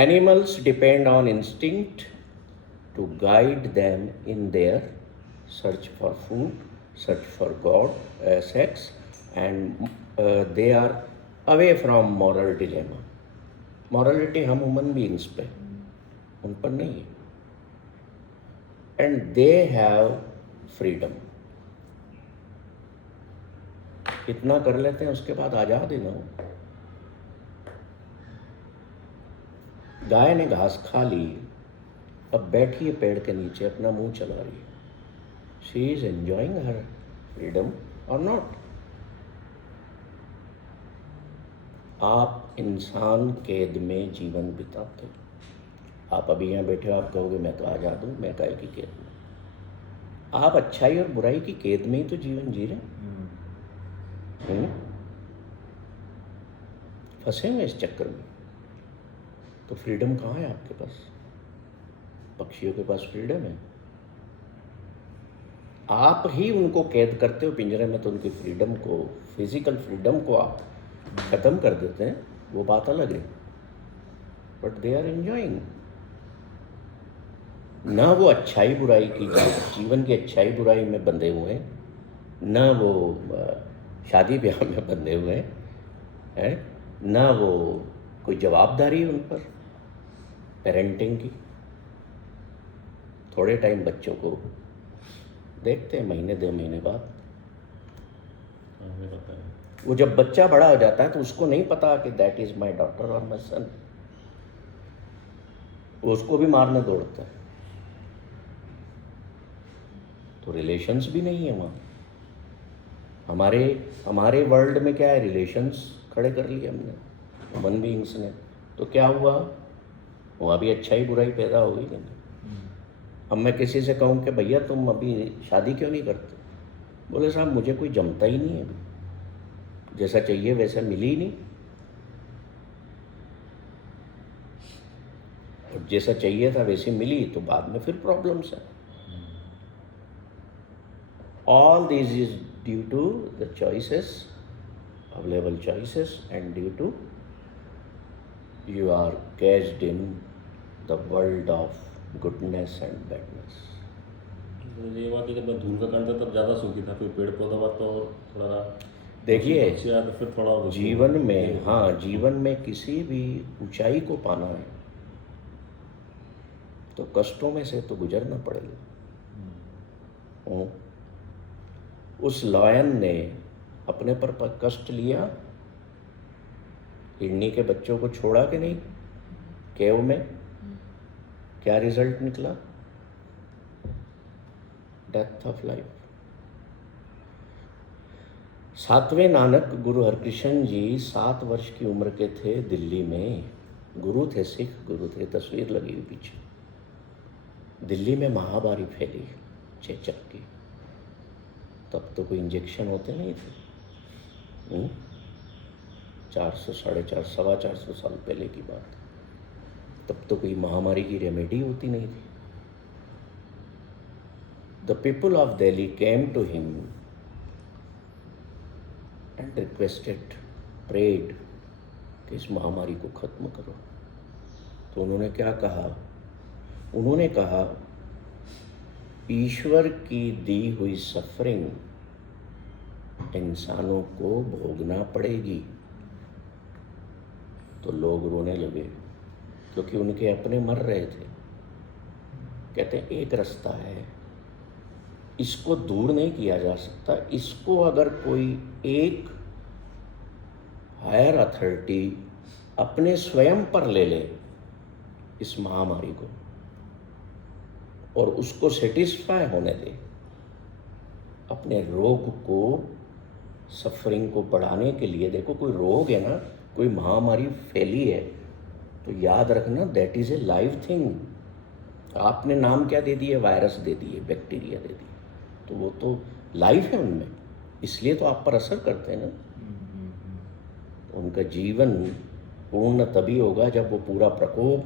Animals depend on instinct to guide them in their search for food, search for God, sex, and they are away from moral dilemma. Morality हम human beings पे, उन पर नहीं है. And they have freedom. इतना कर लेते हैं उसके बाद आज़ाद ही ना हो। गाय ने घास खा ली, अब बैठी है पेड़ के नीचे, अपना मुंह चला रही है। She is enjoying her freedom और नॉट। आप इंसान कैद में जीवन बिताते हो। आप अभी यहाँ बैठे हो, आप कहोगे मैं तो आज़ाद हूँ, मैं काहे की कैद में? आप अच्छाई और बुराई की कैद में ही तो जीवन जी रहे हैं। फंसे हुए इस चक्कर में। तो फ्रीडम कहाँ है आपके पास? पक्षियों के पास फ्रीडम है। आप ही उनको कैद करते हो पिंजरे में, तो उनकी फ्रीडम को, फिजिकल फ्रीडम को आप खत्म कर देते हैं, वो बात अलग है। But they are enjoying. ना वो अच्छाई बुराई की, जीवन की अच्छाई बुराई में बंधे हुए हैं, ना वो शादी ब्याह में बंधे हुए हैं, ना वो कोई जवाबदारी है उन पर पेरेंटिंग की। थोड़े टाइम बच्चों को देखते हैं, महीने 2 महीने बाद। वो जब बच्चा बड़ा हो जाता है तो उसको नहीं पता कि दैट इज़ माई डॉटर और माई सन। वो उसको भी मारने दौड़ता है। तो रिलेशंस भी नहीं है वहाँ। हमारे वर्ल्ड में क्या है, रिलेशंस खड़े कर लिए हमने, ह्यूमन बीइंग्स ने। तो क्या हुआ, वहाँ भी अच्छाई बुराई पैदा हो गई। अब मैं किसी से कहूँ कि भैया तुम अभी शादी क्यों नहीं करते? बोले साहब मुझे कोई जमता ही नहीं है, अभी जैसा चाहिए वैसा मिली ही नहीं, और जैसा चाहिए था वैसे मिली तो बाद में फिर प्रॉब्लम्स है। All this is due to the choices, available choices, and due to you are caged in the world of goodness and badness. ये बात है, जब मैं धूल का कांड था तब ज़्यादा सूखी था, फिर पेड़ पौधा बात तो थोड़ा देखिए तो फिर थोड़ा जीवन में, हाँ जीवन में किसी भी ऊंचाई को पाना है तो कष्टों में से तो गुजरना पड़ेगा। उस लायन ने अपने पर कष्ट लिया, हिरनी के बच्चों को छोड़ा कि नहीं केव में, क्या रिजल्ट निकला? Death of life. 7वें नानक गुरु हरकृष्ण जी 7 वर्ष की उम्र के थे, दिल्ली में। गुरु थे, सिख गुरु थे, तस्वीर लगी हुई पीछे। दिल्ली में महामारी फैली चेचक की। तब तो कोई इंजेक्शन होते नहीं थे। 400 450 450 साल पहले की बात है। तब तो कोई महामारी की रेमेडी होती नहीं थी। The people of Delhi came to him and requested, prayed कि इस महामारी को खत्म करो। तो उन्होंने क्या कहा? उन्होंने कहा ईश्वर की दी हुई सफरिंग इंसानों को भोगना पड़ेगी। तो लोग रोने लगे क्योंकि उनके अपने मर रहे थे। कहते हैं एक रास्ता है, इसको दूर नहीं किया जा सकता। इसको अगर कोई एक हायर अथॉरिटी अपने स्वयं पर ले ले, इस महामारी को, और उसको सेटिस्फाई होने दे, अपने रोग को, सफरिंग को बढ़ाने के लिए। देखो कोई रोग है ना, कोई महामारी फैली है, तो याद रखना that is a live thing. आपने नाम क्या दे दिए? वायरस दे दिए, बैक्टीरिया दे दिए, तो वो तो लाइव है उनमें, इसलिए तो आप पर असर करते हैं ना। उनका जीवन पूर्ण तभी होगा जब वो पूरा प्रकोप।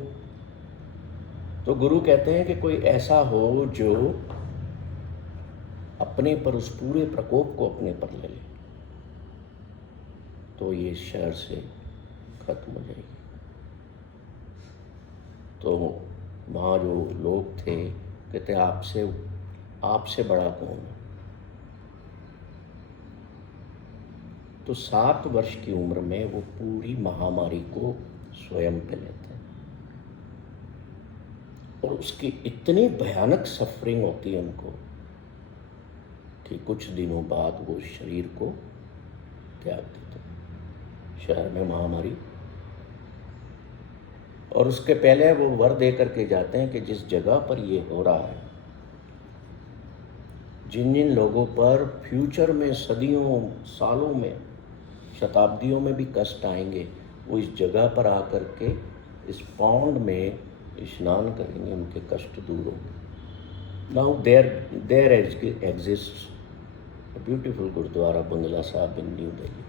तो गुरु कहते हैं कि कोई ऐसा हो जो अपने पर उस पूरे प्रकोप को अपने पर ले ले, तो ये शहर से खत्म हो जाएगी। तो वहाँ जो लोग थे कहते आपसे बड़ा कौन है? तो 7 वर्ष की उम्र में वो पूरी महामारी को स्वयं पे लेते हैं, और उसकी इतनी भयानक सफरिंग होती है उनको कि कुछ दिनों बाद वो शरीर को त्याग देते हैं। शहर में महामारी, और उसके पहले वो वर दे करके जाते हैं कि जिस जगह पर ये हो रहा है, जिन जिन लोगों पर फ्यूचर में सदियों, सालों में, शताब्दियों में भी कष्ट आएंगे, वो इस जगह पर आकर के इस पौंड में स्नान करेंगे, उनके कष्ट दूर होंगे। Now there exist a beautiful gurdwara Bangla Sahib in new Delhi.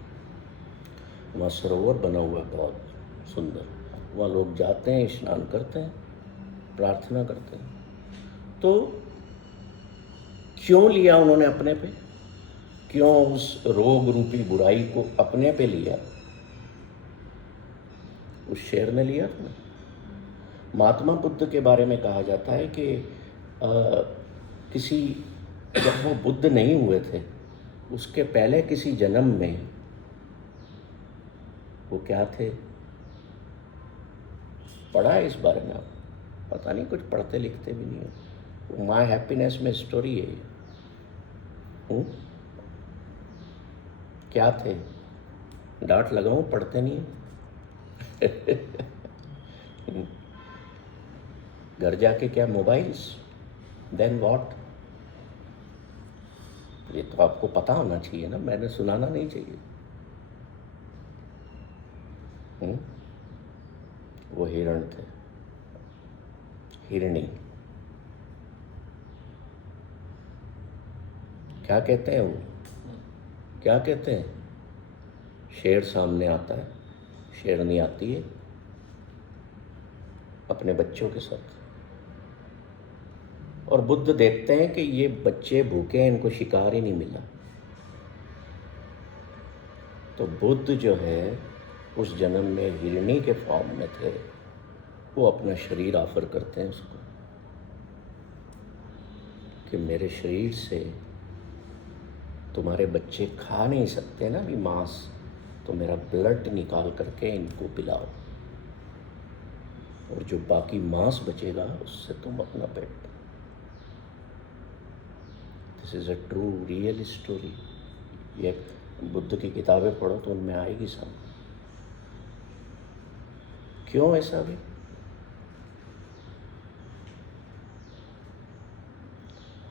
वहाँ सरोवर बना हुआ है बहुत सुंदर, वहाँ लोग जाते हैं, स्नान करते हैं, प्रार्थना करते हैं। तो क्यों लिया उन्होंने अपने पे? क्यों उस रोग रूपी बुराई को अपने पे लिया? उस शेर ने लिया था। महात्मा बुद्ध के बारे में कहा जाता है कि जब वो बुद्ध नहीं हुए थे, उसके पहले किसी जन्म में वो क्या थे? पढ़ा है इस बारे में? आप पता नहीं, कुछ पढ़ते लिखते भी नहीं हो। माय हैप्पीनेस में स्टोरी है ये। क्या थे? डांट लगाऊं, पढ़ते नहीं घर जाके क्या मोबाइल्स? Then what? ये तो आपको पता होना चाहिए ना, मैंने सुनाना नहीं चाहिए। वो हिरण थे, हिरणी। क्या कहते हैं वो? क्या कहते हैं? शेर सामने आता है, शेरनी आती है अपने बच्चों के साथ, और बुद्ध देखते हैं कि ये बच्चे भूखे हैं, इनको शिकार ही नहीं मिला। तो बुद्ध जो है उस जन्म में हिरणी के फॉर्म में थे, वो अपना शरीर ऑफर करते हैं उसको कि मेरे शरीर से तुम्हारे बच्चे खा नहीं सकते ना भी मांस, तो मेरा ब्लड निकाल करके इनको पिलाओ। और जो बाकी मांस बचेगा उससे तुम अपना पेट। This is a true real story. ये बुद्ध की किताबें पढ़ो तो उनमें आएगी सामने। क्यों ऐसा भी?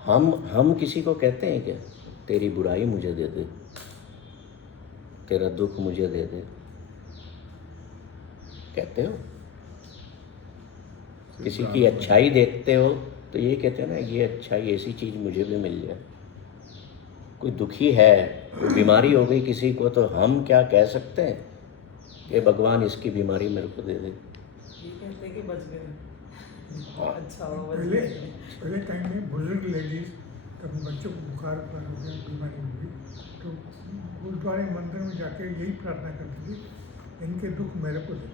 हम किसी को कहते हैं क्या तेरी बुराई मुझे दे दे, तेरा दुख मुझे दे दे? कहते हो? किसी की अच्छाई देखते हो तो ये कहते हैं ना, ये अच्छाई ऐसी चीज़ मुझे भी मिल जाए। कोई दुखी है, कोई बीमारी हो गई किसी को, तो हम क्या कह सकते हैं कि भगवान इसकी बीमारी मेरे को दे दे? ये कहते हैं कि बच गए। हाँ। अच्छा हो बच पहले गए। पहले टाइम में बुजुर्ग लेडीज तब बच्चों को बुखार हो गया, बीमारी हो गई, तो गुरुद्वारे मंदिर में जाके यही प्रार्थना करती थी, इनके दुख मेरे को दे,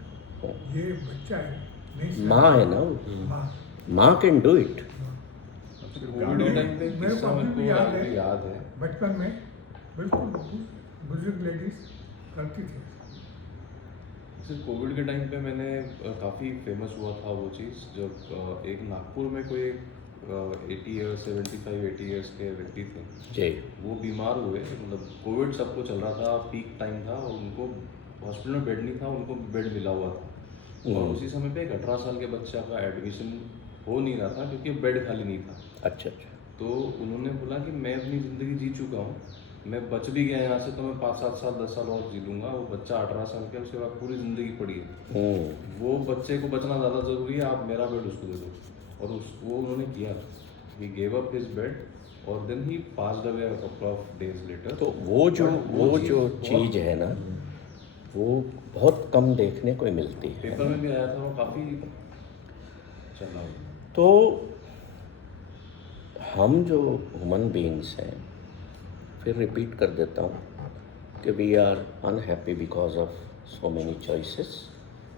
ये बच्चा है नहीं सहन माँ है ना वो, माँ माँ कैन डू इट। कोविड के टाइम पे मेरे को किस्सा अभी मेरे भी को याद है। बचपन में बिल्कुल बुजुर्ग लेडीज करती थी। जैसे कोविड के टाइम पे मैंने काफ़ी फेमस हुआ था वो चीज़, जब एक नागपुर में कोई 80 ईयर्स 75-80 ईयर्स के व्यक्ति थे, जी। वो बीमार हुए। मतलब कोविड सबको चल रहा था, पीक टाइम था, और उनको हॉस्पिटल में बेड नहीं था, उनको बेड मिला हुआ था। और उसी समय पे एक 18 साल के बच्चा का एडमिशन हो नहीं रहा था क्योंकि बेड खाली नहीं था। अच्छा अच्छा। तो उन्होंने बोला कि मैं अपनी ज़िंदगी जी चुका हूँ, मैं बच भी गया यहाँ से, तो मैं 5-7 साल 10 साल और जी लूँगा। वो बच्चा 18 साल का, उसके बाद पूरी ज़िंदगी पड़ी है। वो बच्चे को बचना ज़्यादा ज़रूरी है, आप मेरा बेड उसको दे दो। और वो उन्होंने किया, he gave up his bed, और then he passed away a couple of days later. तो वो जो चीज़ है ना, वो बहुत कम देखने को मिलती है। पेपर में भी आया था, वो काफ़ी चला। तो हम जो ह्यूमन बीइंग्स हैं, फिर रिपीट कर देता हूँ कि we are unhappy because of so many choices,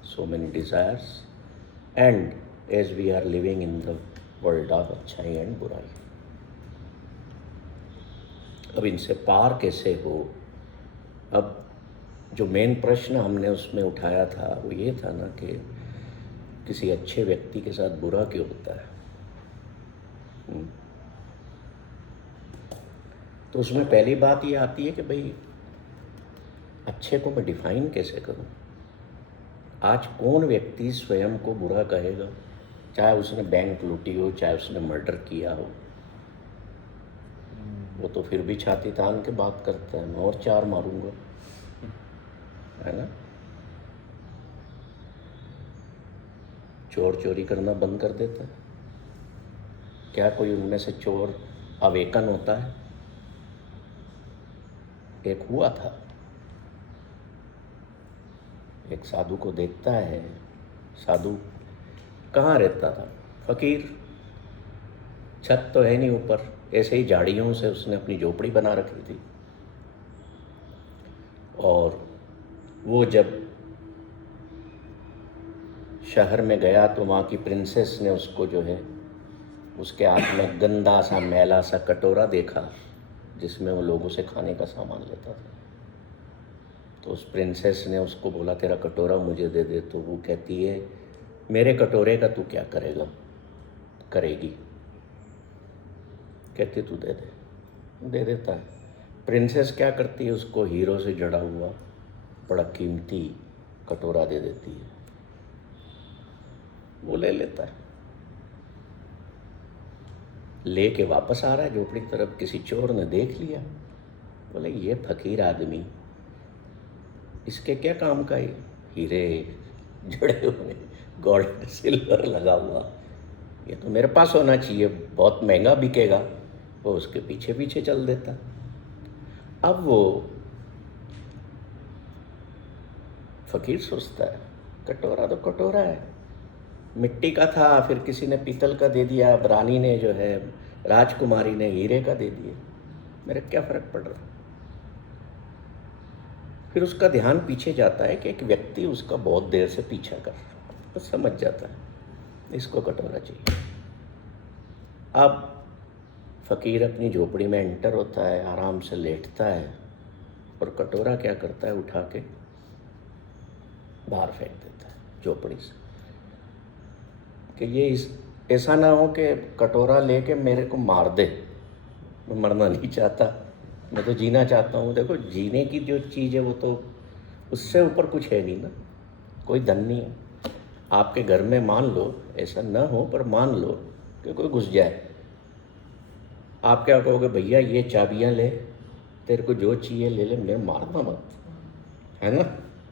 so many desires, and as we are living in the world of अच्छाई एंड बुराई। अब इनसे पार कैसे हो? अब जो मेन प्रश्न हमने उसमें उठाया था वो ये था ना कि किसी अच्छे व्यक्ति के साथ बुरा क्यों होता है। तो उसमें पहली बात ये आती है कि भाई अच्छे को मैं डिफाइन कैसे करूं? आज कौन व्यक्ति स्वयं को बुरा कहेगा? चाहे उसने बैंक लूटी हो, चाहे उसने मर्डर किया हो, वो तो फिर भी छाती तान के बात करता है, मैं और 4 मारूंगा, है ना? चोर चोरी करना बंद कर देता है क्या? कोई उनमें से चोर अवेकन होता है? एक हुआ था, एक साधु को देखता है। साधु कहाँ रहता था? फकीर, छत तो है नहीं ऊपर, ऐसे ही झाड़ियों से उसने अपनी झोपड़ी बना रखी थी। और वो जब शहर में गया तो वहाँ की प्रिंसेस ने उसको जो है, उसके हाथ में गंदा सा मैला सा कटोरा देखा जिसमें वो लोगों से खाने का सामान लेता था। तो उस प्रिंसेस ने उसको बोला तेरा कटोरा मुझे दे दे। तो वो कहती है मेरे कटोरे का तू क्या करेगा, करेगी? कहती तू दे दे। दे देता है। प्रिंसेस क्या करती है, उसको हीरो से जड़ा हुआ बड़ा कीमती कटोरा दे देती है। वो ले लेता है, लेके वापस आ रहा है झोपड़ी की तरफ। किसी चोर ने देख लिया, बोले ये फकीर आदमी, इसके क्या काम का है? हीरे जड़े हुए, गोल्ड सिल्वर लगा हुआ, ये तो मेरे पास होना चाहिए, बहुत महंगा बिकेगा। वो उसके पीछे पीछे चल देता। अब वो फकीर सोचता है कटोरा तो कटोरा है, मिट्टी का था, फिर किसी ने पीतल का दे दिया, अब रानी ने जो है, राजकुमारी ने हीरे का दे दिया, मेरे क्या फ़र्क पड़ रहा। फिर उसका ध्यान पीछे जाता है कि एक व्यक्ति उसका बहुत देर से पीछा कर रहा है, तो समझ जाता है इसको कटोरा चाहिए। अब फ़कीर अपनी झोपड़ी में एंटर होता है, आराम से लेटता है, और कटोरा क्या करता है, उठा के बाहर फेंक देता है झोपड़ी से। कि ये ऐसा ना हो कि कटोरा लेके मेरे को मार दे। मैं मरना नहीं चाहता, मैं तो जीना चाहता हूँ। देखो, जीने की जो चीज़ है वो तो उससे ऊपर कुछ है नहीं ना, कोई धन नहीं है। आपके घर में मान लो, ऐसा ना हो पर मान लो कि कोई घुस जाए, आप क्या कहोगे? भैया ये चाबियाँ ले, तेरे को जो चाहिए ले ले, मैं मारना मत, है ना?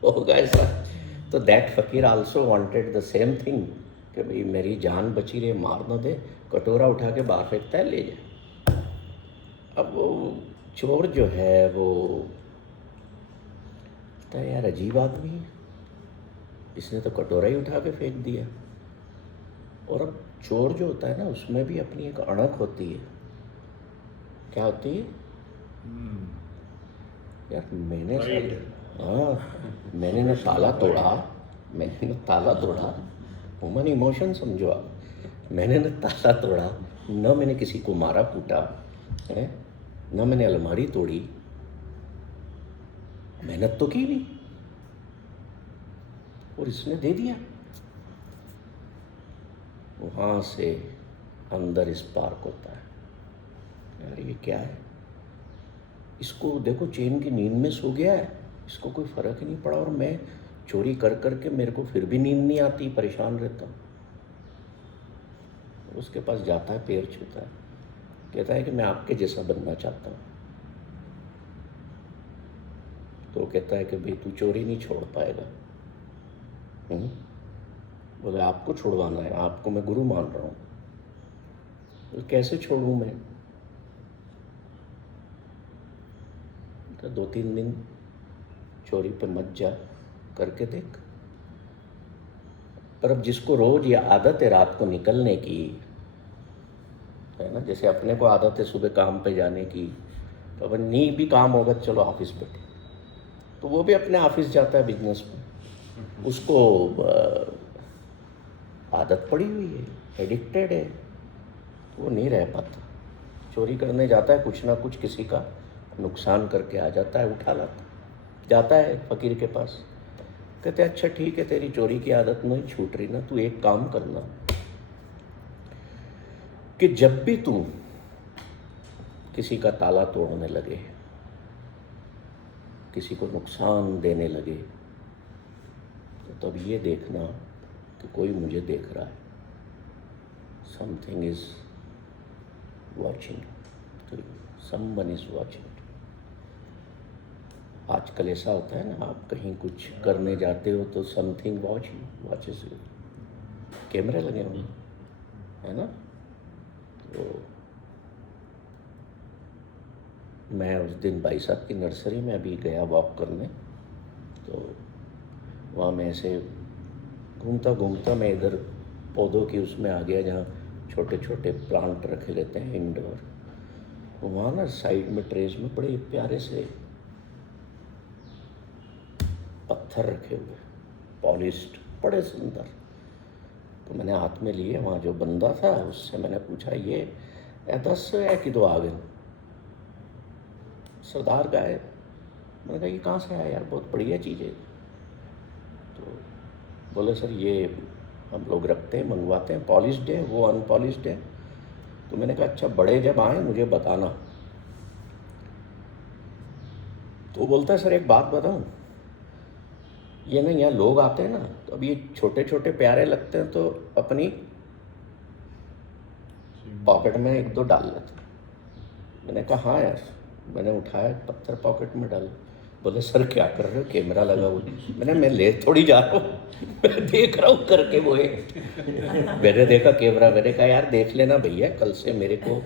होगा ऐसा। तो दैट फकीर also wanted the same thing कि भाई मेरी जान बची रहे, मार ना दे। कटोरा उठा के बाहर फेंकता है, ले जाए। अब वो चोर जो है वो कहता है यार अजीब आदमी है, इसने तो कटोरा ही उठा के फेंक दिया। और अब चोर जो होता है ना, उसमें भी अपनी एक अणख होती है। क्या होती है यार? मैंने मैंने ना ताला तोड़ा, मैंने ना ताला तोड़ा, ह्यूमन इमोशन समझो आप। मैंने ना ताला तोड़ा, न मैंने किसी को मारा कूटा है, न मैंने अलमारी तोड़ी, मेहनत तो की नहीं, और इसने दे दिया। वहाँ से अंदर स्पार्क होता है, यार ये क्या है? इसको देखो, चैन की नींद में सो गया है, इसको कोई फ़र्क ही नहीं पड़ा, और मैं चोरी कर कर के मेरे को फिर भी नींद नहीं आती, परेशान रहता हूँ। उसके पास जाता है, पैर छूता है, कहता है कि मैं आपके जैसा बनना चाहता हूँ। तो वो कहता है कि भाई तू चोरी नहीं छोड़ पाएगा। बोले आपको छुड़वाना है, आपको मैं गुरु मान रहा हूँ। तो कैसे छोड़ूँ मैं? तो 2-3 दिन चोरी पे मत जा, करके देख। पर अब जिसको रोज ये आदत है रात को निकलने की, है ना, जैसे अपने को आदत है सुबह काम पे जाने की, तो अब नहीं भी काम होगा चलो ऑफिस पे, तो वो भी अपने ऑफिस जाता है बिजनेस में, उसको आदत पड़ी हुई है, एडिक्टेड है, वो नहीं रह पाता। चोरी करने जाता है, कुछ ना कुछ किसी का नुकसान करके आ जाता है, उठा लाता, जाता है फकीर के पास। कहते अच्छा ठीक है, तेरी चोरी की आदत नहीं छूट रही ना, तू एक काम करना कि जब भी तू किसी का ताला तोड़ने लगे, किसी को नुकसान देने लगे, तो तब ये देखना कि कोई मुझे देख रहा है, something is watching, someone is watching. आजकल ऐसा होता है ना, आप कहीं कुछ करने जाते हो तो समथिंग वॉचेस यू, कैमरे लगे हुए, है ना? तो मैं उस दिन भाई साहब की नर्सरी में अभी गया वॉक करने, तो वहाँ मैं ऐसे घूमता घूमता मैं इधर पौधों की उसमें आ गया जहाँ छोटे छोटे प्लांट रखे रहते हैं इंडोर। वहाँ ना साइड में ट्रेस में बड़े प्यारे से पत्थर रखे हुए, पॉलिश्ड, बड़े सुंदर। तो मैंने हाथ में लिए, वहाँ जो बंदा था उससे मैंने पूछा ये 10 है कि 2 आ गए? सरदार का है। मैंने कहा ये कहाँ से आया यार, बहुत बढ़िया चीज़ है। तो बोले सर ये हम लोग रखते हैं, मंगवाते हैं, पॉलिश्ड है, वो अनपॉलिश्ड है। तो मैंने कहा अच्छा बड़े जब आए मुझे बताना। तो बोलता है सर एक बात बताऊँ, ये ना यहाँ लोग आते हैं ना, तो अब ये छोटे छोटे प्यारे लगते हैं तो अपनी पॉकेट में 1-2 डाल लेते हैं। मैंने कहा हाँ यार। मैंने उठाया पत्थर पॉकेट में डाला। बोले सर क्या कर रहे हो, कैमरा लगा हुआ। मैं ले थोड़ी जा रहा हूँ, मैं देख रहा हूँ करके वो एक। मैंने देखा कैमरा, मैंने कहा यार देख लेना भैया, कल से मेरे को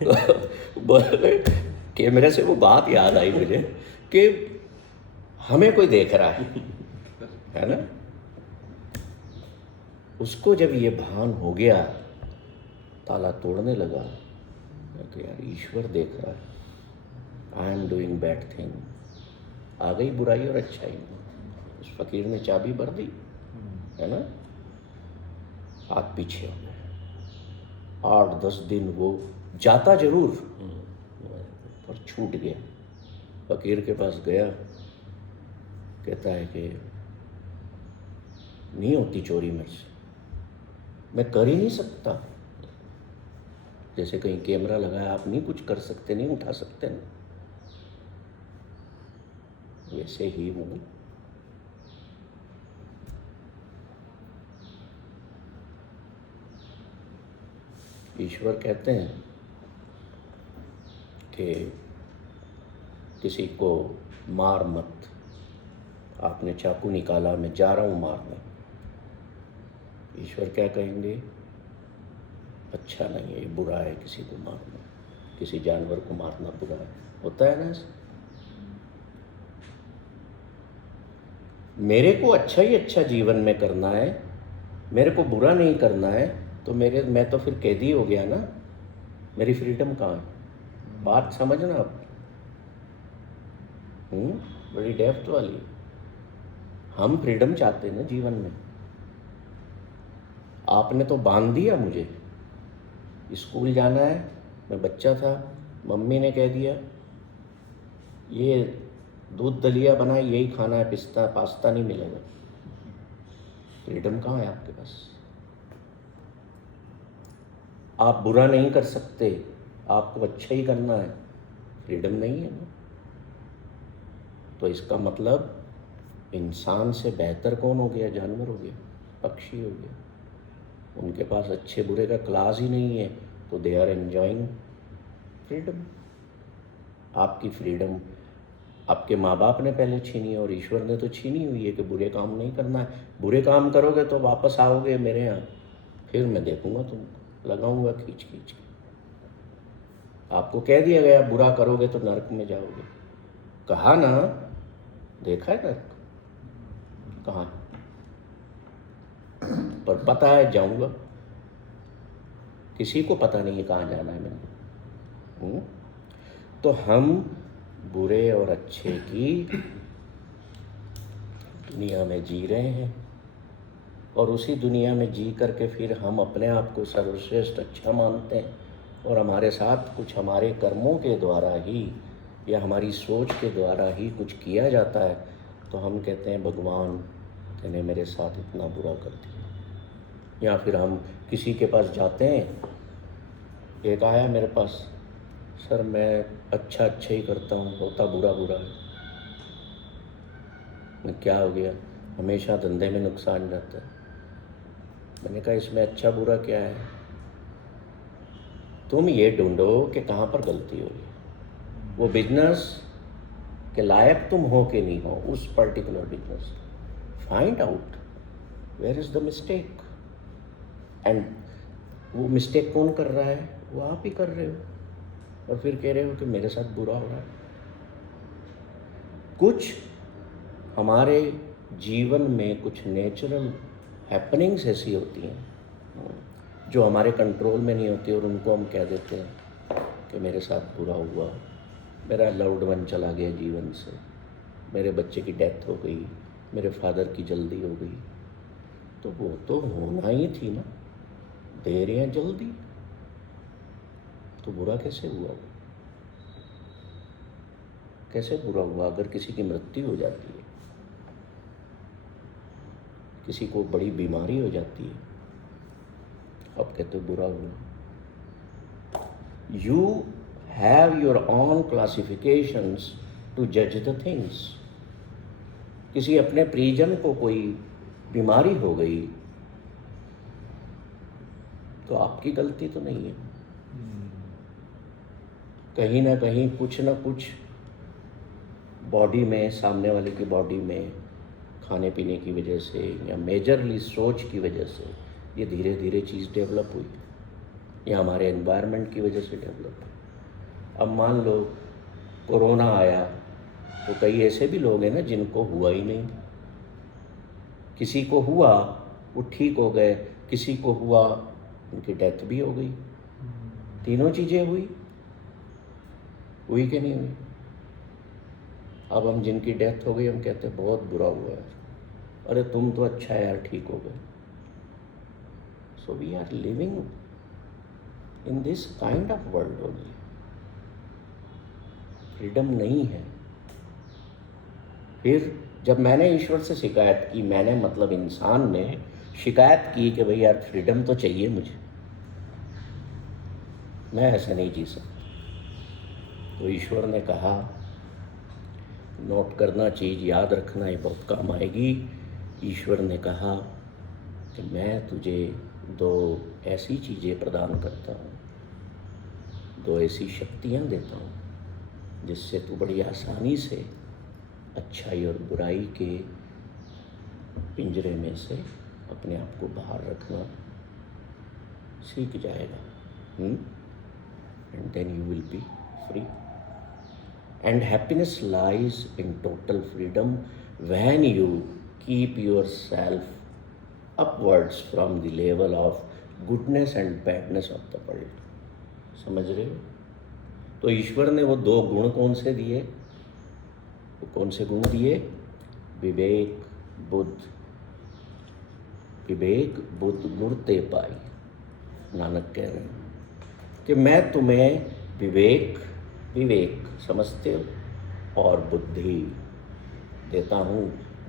तो बोले कैमरे से वो बात याद आई मुझे कि हमें कोई देख रहा है ना। उसको जब ये भान हो गया, ताला तोड़ने लगा कि यार ईश्वर देख रहा है, I am doing bad thing. आ गई बुराई और अच्छाई। उस फकीर ने चाबी भर दी, है ना, हाथ पीछे हो गए। 8-10 दिन वो जाता जरूर पर छूट गया। फकीर के पास गया, कहता है कि नहीं होती चोरी मेरे से, मैं कर ही नहीं सकता। जैसे कहीं कैमरा लगाया, आप नहीं कुछ कर सकते, नहीं उठा सकते ना, वैसे ही हूँ। ईश्वर कहते हैं कि किसी को मार मत, आपने चाकू निकाला, मैं जा रहा हूँ मारने। ईश्वर क्या कहेंगे? अच्छा नहीं है, ये बुरा है किसी को मारना, किसी जानवर को मारना बुरा है। होता है ना? मेरे को अच्छा ही अच्छा जीवन में करना है, मेरे को बुरा नहीं करना है, तो मैं तो फिर कैदी हो गया ना। मेरी फ्रीडम कहाँ है? बात समझना आप। बड़ी डेप्थ वाली। हम फ्रीडम चाहते हैं ना जीवन में। आपने तो बांध दिया मुझे। स्कूल जाना है, मैं बच्चा था, मम्मी ने कह दिया ये दूध दलिया बना, यही खाना है, पास्ता नहीं मिलेगा। फ्रीडम कहाँ है आपके पास? आप बुरा नहीं कर सकते, आपको अच्छा ही करना है, फ्रीडम नहीं है ना। तो इसका मतलब इंसान से बेहतर कौन हो गया? जानवर हो गया, पक्षी हो गया। उनके पास अच्छे बुरे का क्लास ही नहीं है, तो दे आर एंजॉइंग फ्रीडम। आपकी फ्रीडम आपके माँ बाप ने पहले छीनी है, और ईश्वर ने तो छीनी हुई है कि बुरे काम नहीं करना है। बुरे काम करोगे तो वापस आओगे मेरे यहाँ, फिर मैं देखूंगा तुमको, लगाऊंगा खींच खींच के। आपको कह दिया गया बुरा करोगे तो नरक में जाओगे, कहा ना? देखा है नरक कहाँ? पर पता है जाऊंगा, किसी को पता नहीं है कहाँ जाना है मैंने। तो हम बुरे और अच्छे की दुनिया में जी रहे हैं, और उसी दुनिया में जी करके फिर हम अपने आप को सर्वश्रेष्ठ अच्छा मानते हैं, और हमारे साथ कुछ हमारे कर्मों के द्वारा ही या हमारी सोच के द्वारा ही कुछ किया जाता है, तो हम कहते हैं भगवान तूने मेरे साथ इतना बुरा कर दिया। या फिर हम किसी के पास जाते हैं, एक आया मेरे पास, सर मैं अच्छा ही करता हूँ, होता बुरा बुरा है। मैं क्या हो गया? हमेशा धंधे में नुकसान रहता है। मैंने कहा इसमें अच्छा बुरा क्या है? तुम ये ढूंढो कि कहाँ पर गलती हो रही है। वो बिजनेस के लायक तुम हो कि नहीं हो, उस particular business find out where is the mistake, and वो मिस्टेक कौन कर रहा है? वो आप ही कर रहे हो, और फिर कह रहे हो कि मेरे साथ बुरा हो रहा है। कुछ हमारे जीवन में कुछ नेचुरल हैपनिंग्स ऐसी होती हैं जो हमारे कंट्रोल में नहीं होती, और उनको हम कह देते हैं कि मेरे साथ बुरा हुआ, मेरा लव्ड वन चला गया जीवन से, मेरे बच्चे की डेथ हो गई, मेरे फादर की जल्दी हो गई। तो वो तो होना ही थी ना, दे रहे हैं जल्दी, तो बुरा कैसे हुआ? कैसे बुरा हुआ? अगर किसी की मृत्यु हो जाती है, किसी को बड़ी बीमारी हो जाती है, अब कहते हो बुरा हुआ। You have your own classifications to जज द थिंग्स। किसी अपने परिजन को कोई बीमारी हो गई, तो आपकी गलती तो नहीं है। कहीं ना कहीं कुछ ना कुछ बॉडी में, सामने वाले की बॉडी में, खाने पीने की वजह से या मेजरली सोच की वजह से ये धीरे धीरे चीज़ डेवलप हुई, या हमारे एनवायरनमेंट की वजह से डेवलप हुई। अब मान लो कोरोना आया, तो कई ऐसे भी लोग हैं ना जिनको हुआ ही नहीं। किसी को हुआ, वो ठीक हो गए, किसी को हुआ, उनकी डेथ भी हो गई। तीनों चीज़ें हुई कि नहीं हुई? अब हम जिनकी डेथ हो गई, हम कहते हैं बहुत बुरा हुआ है, अरे तुम तो अच्छा है यार, ठीक हो गए। So we are living in this kind of world only. Freedom नहीं है। फिर जब मैंने ईश्वर से शिकायत की, मैंने मतलब इंसान ने शिकायत की कि भाई यार फ्रीडम तो चाहिए मुझे, मैं ऐसे नहीं जी सकता, तो ईश्वर ने कहा, नोट करना, चीज़ याद रखना, ये बहुत काम आएगी। ईश्वर ने कहा कि मैं तुझे 2 ऐसी चीज़ें प्रदान करता हूँ, 2 ऐसी शक्तियाँ देता हूँ जिससे तू बड़ी आसानी से अच्छाई और बुराई के पिंजरे में से अपने आप को बाहर रखना सीख जाएगा, and then you will be free. And happiness lies in total freedom when you keep your self upwards from the level of goodness and badness of the world. समझ रहे हो? तो ईश्वर ने वो 2 गुण कौन से दिए? वो कौन से गुण दिए? विवेक बुद्ध। विवेक बुद्ध मूर्ते पाई, नानक कह रहे हैं कि मैं तुम्हें विवेक समझते हो और बुद्धि देता हूँ,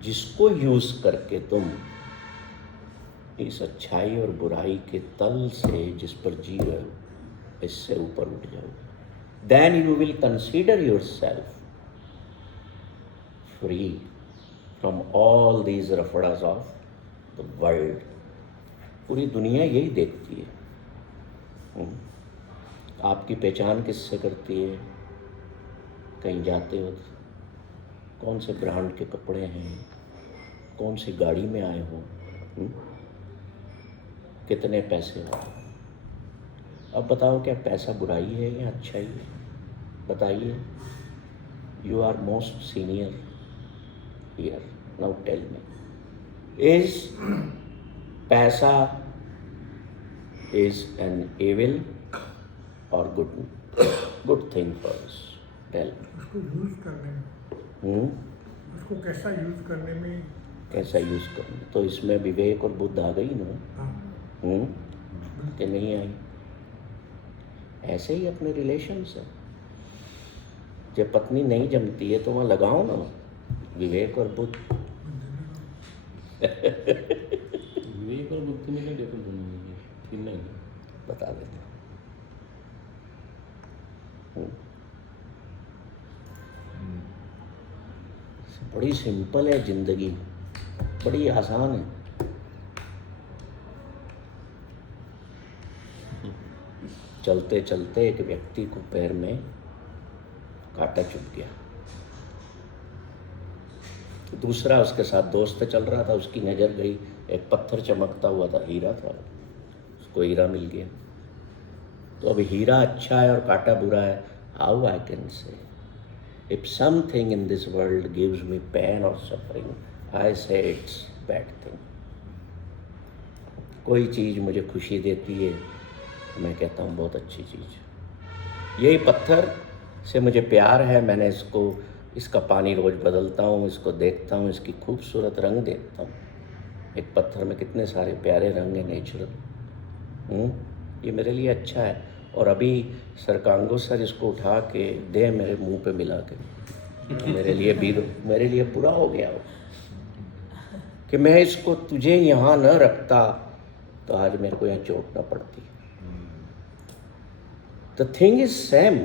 जिसको यूज़ करके तुम इस अच्छाई और बुराई के तल से जिस पर जी रहे हो, इससे ऊपर उठ जाओ। Then you will consider yourself free from all these रफड़ास ऑफ द वर्ल्ड। पूरी दुनिया यही देखती है। आपकी पहचान किससे करती है? कहीं जाते हो कौन से ब्रांड के कपड़े हैं, कौन सी गाड़ी में आए हो, कितने पैसे हो। अब बताओ, क्या पैसा बुराई है या अच्छाई है? बताइए। You are most senior here, now tell me, is पैसा इज एन एविल और good thing for us? Tell me. उसको यूज़ करने में, उसको कैसा यूज़ करने में, कैसा यूज़ करना, तो इसमें विवेक और बुद्ध आ गई ना? हाँ, कि नहीं आई? ऐसे ही अपने रिलेशन से जब पत्नी नहीं जमती है तो वहाँ लगाओ ना विवेक और बुद्ध। विवेक और बुद्धि में क्या डिफरेंस नहीं है? फिर नहीं बता देते बड़ी सिंपल है जिंदगी, बड़ी आसान है। चलते चलते एक व्यक्ति को पैर में कांटा चुभ गया। दूसरा उसके साथ दोस्त चल रहा था, उसकी नज़र गई, एक पत्थर चमकता हुआ था, हीरा था, उसको हीरा मिल गया। तो अब हीरा अच्छा है और कांटा बुरा है। How I can say if something in this world gives me pain और suffering, I say it's bad thing. कोई चीज़ मुझे खुशी देती है, मैं कहता हूँ बहुत अच्छी चीज़। यही पत्थर से मुझे प्यार है, मैंने इसका पानी रोज़ बदलता हूँ, इसको देखता हूँ, इसकी खूबसूरत रंग देखता हूँ। एक पत्थर में कितने सारे प्यारे रंग हैं नेचुरल। ये मेरे लिए अच्छा है। और अभी सरकांगो सर इसको उठा के दे मेरे मुंह पे मिला के, मेरे लिए बुरा हो गया हो कि मैं इसको तुझे यहाँ न रखता तो आज मेरे को यहाँ चोट न पड़ती। द थिंग इज सेम,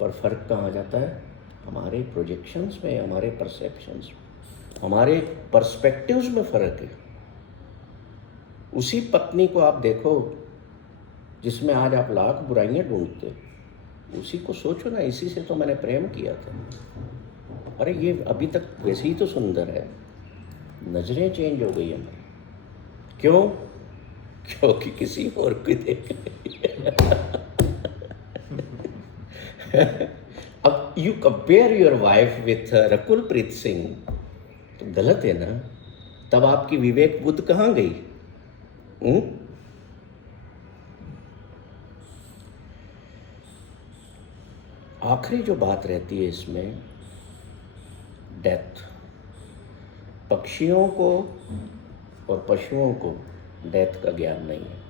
पर फर्क कहाँ आ जाता है? हमारे प्रोजेक्शंस में, हमारे परसेप्शंस में, हमारे पर्सपेक्टिव्स में फ़र्क है। उसी पत्नी को आप देखो जिसमें आज आप लाख बुराइयां ढूंढते, उसी को सोचो ना, इसी से तो मैंने प्रेम किया था। अरे ये अभी तक वैसे ही तो सुंदर है। नजरें चेंज हो गई हमारी। क्यों? क्योंकि किसी और को देख अब you compare your wife with Rakul Preet Singh, तो गलत है ना? तब आपकी विवेक बुद्ध कहाँ गई? आखिरी जो बात रहती है इसमें, डेथ। पक्षियों को और पशुओं को डेथ का ज्ञान नहीं है।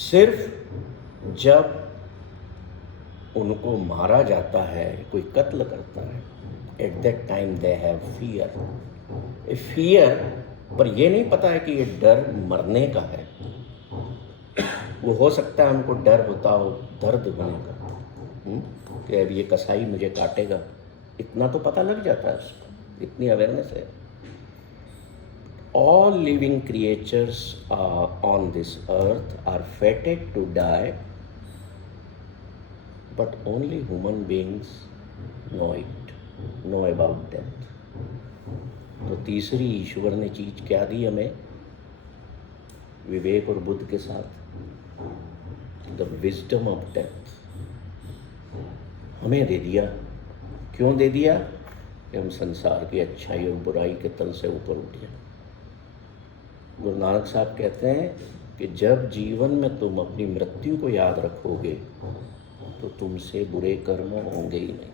सिर्फ जब उनको मारा जाता है, कोई कत्ल करता है, at that time they have fear, A fear, पर ये नहीं पता है कि ये डर मरने का है। वो हो सकता है उनको डर होता हो दर्द होने का, कि अब ये कसाई मुझे काटेगा, इतना तो पता लग जाता है उसको, इतनी अवेयरनेस है। All living creatures on this earth are fated to die, but only human beings know about death. तो तीसरी ईश्वर ने चीज क्या दी हमें विवेक और बुद्ध के साथ? द विजडम ऑफ डेथ हमें दे दिया। क्यों दे दिया? कि हम संसार की अच्छाई और बुराई के तल से ऊपर उठ जाए। गुरु नानक साहब कहते हैं कि जब जीवन में तुम अपनी मृत्यु को याद रखोगे तो तुमसे बुरे कर्म होंगे ही नहीं।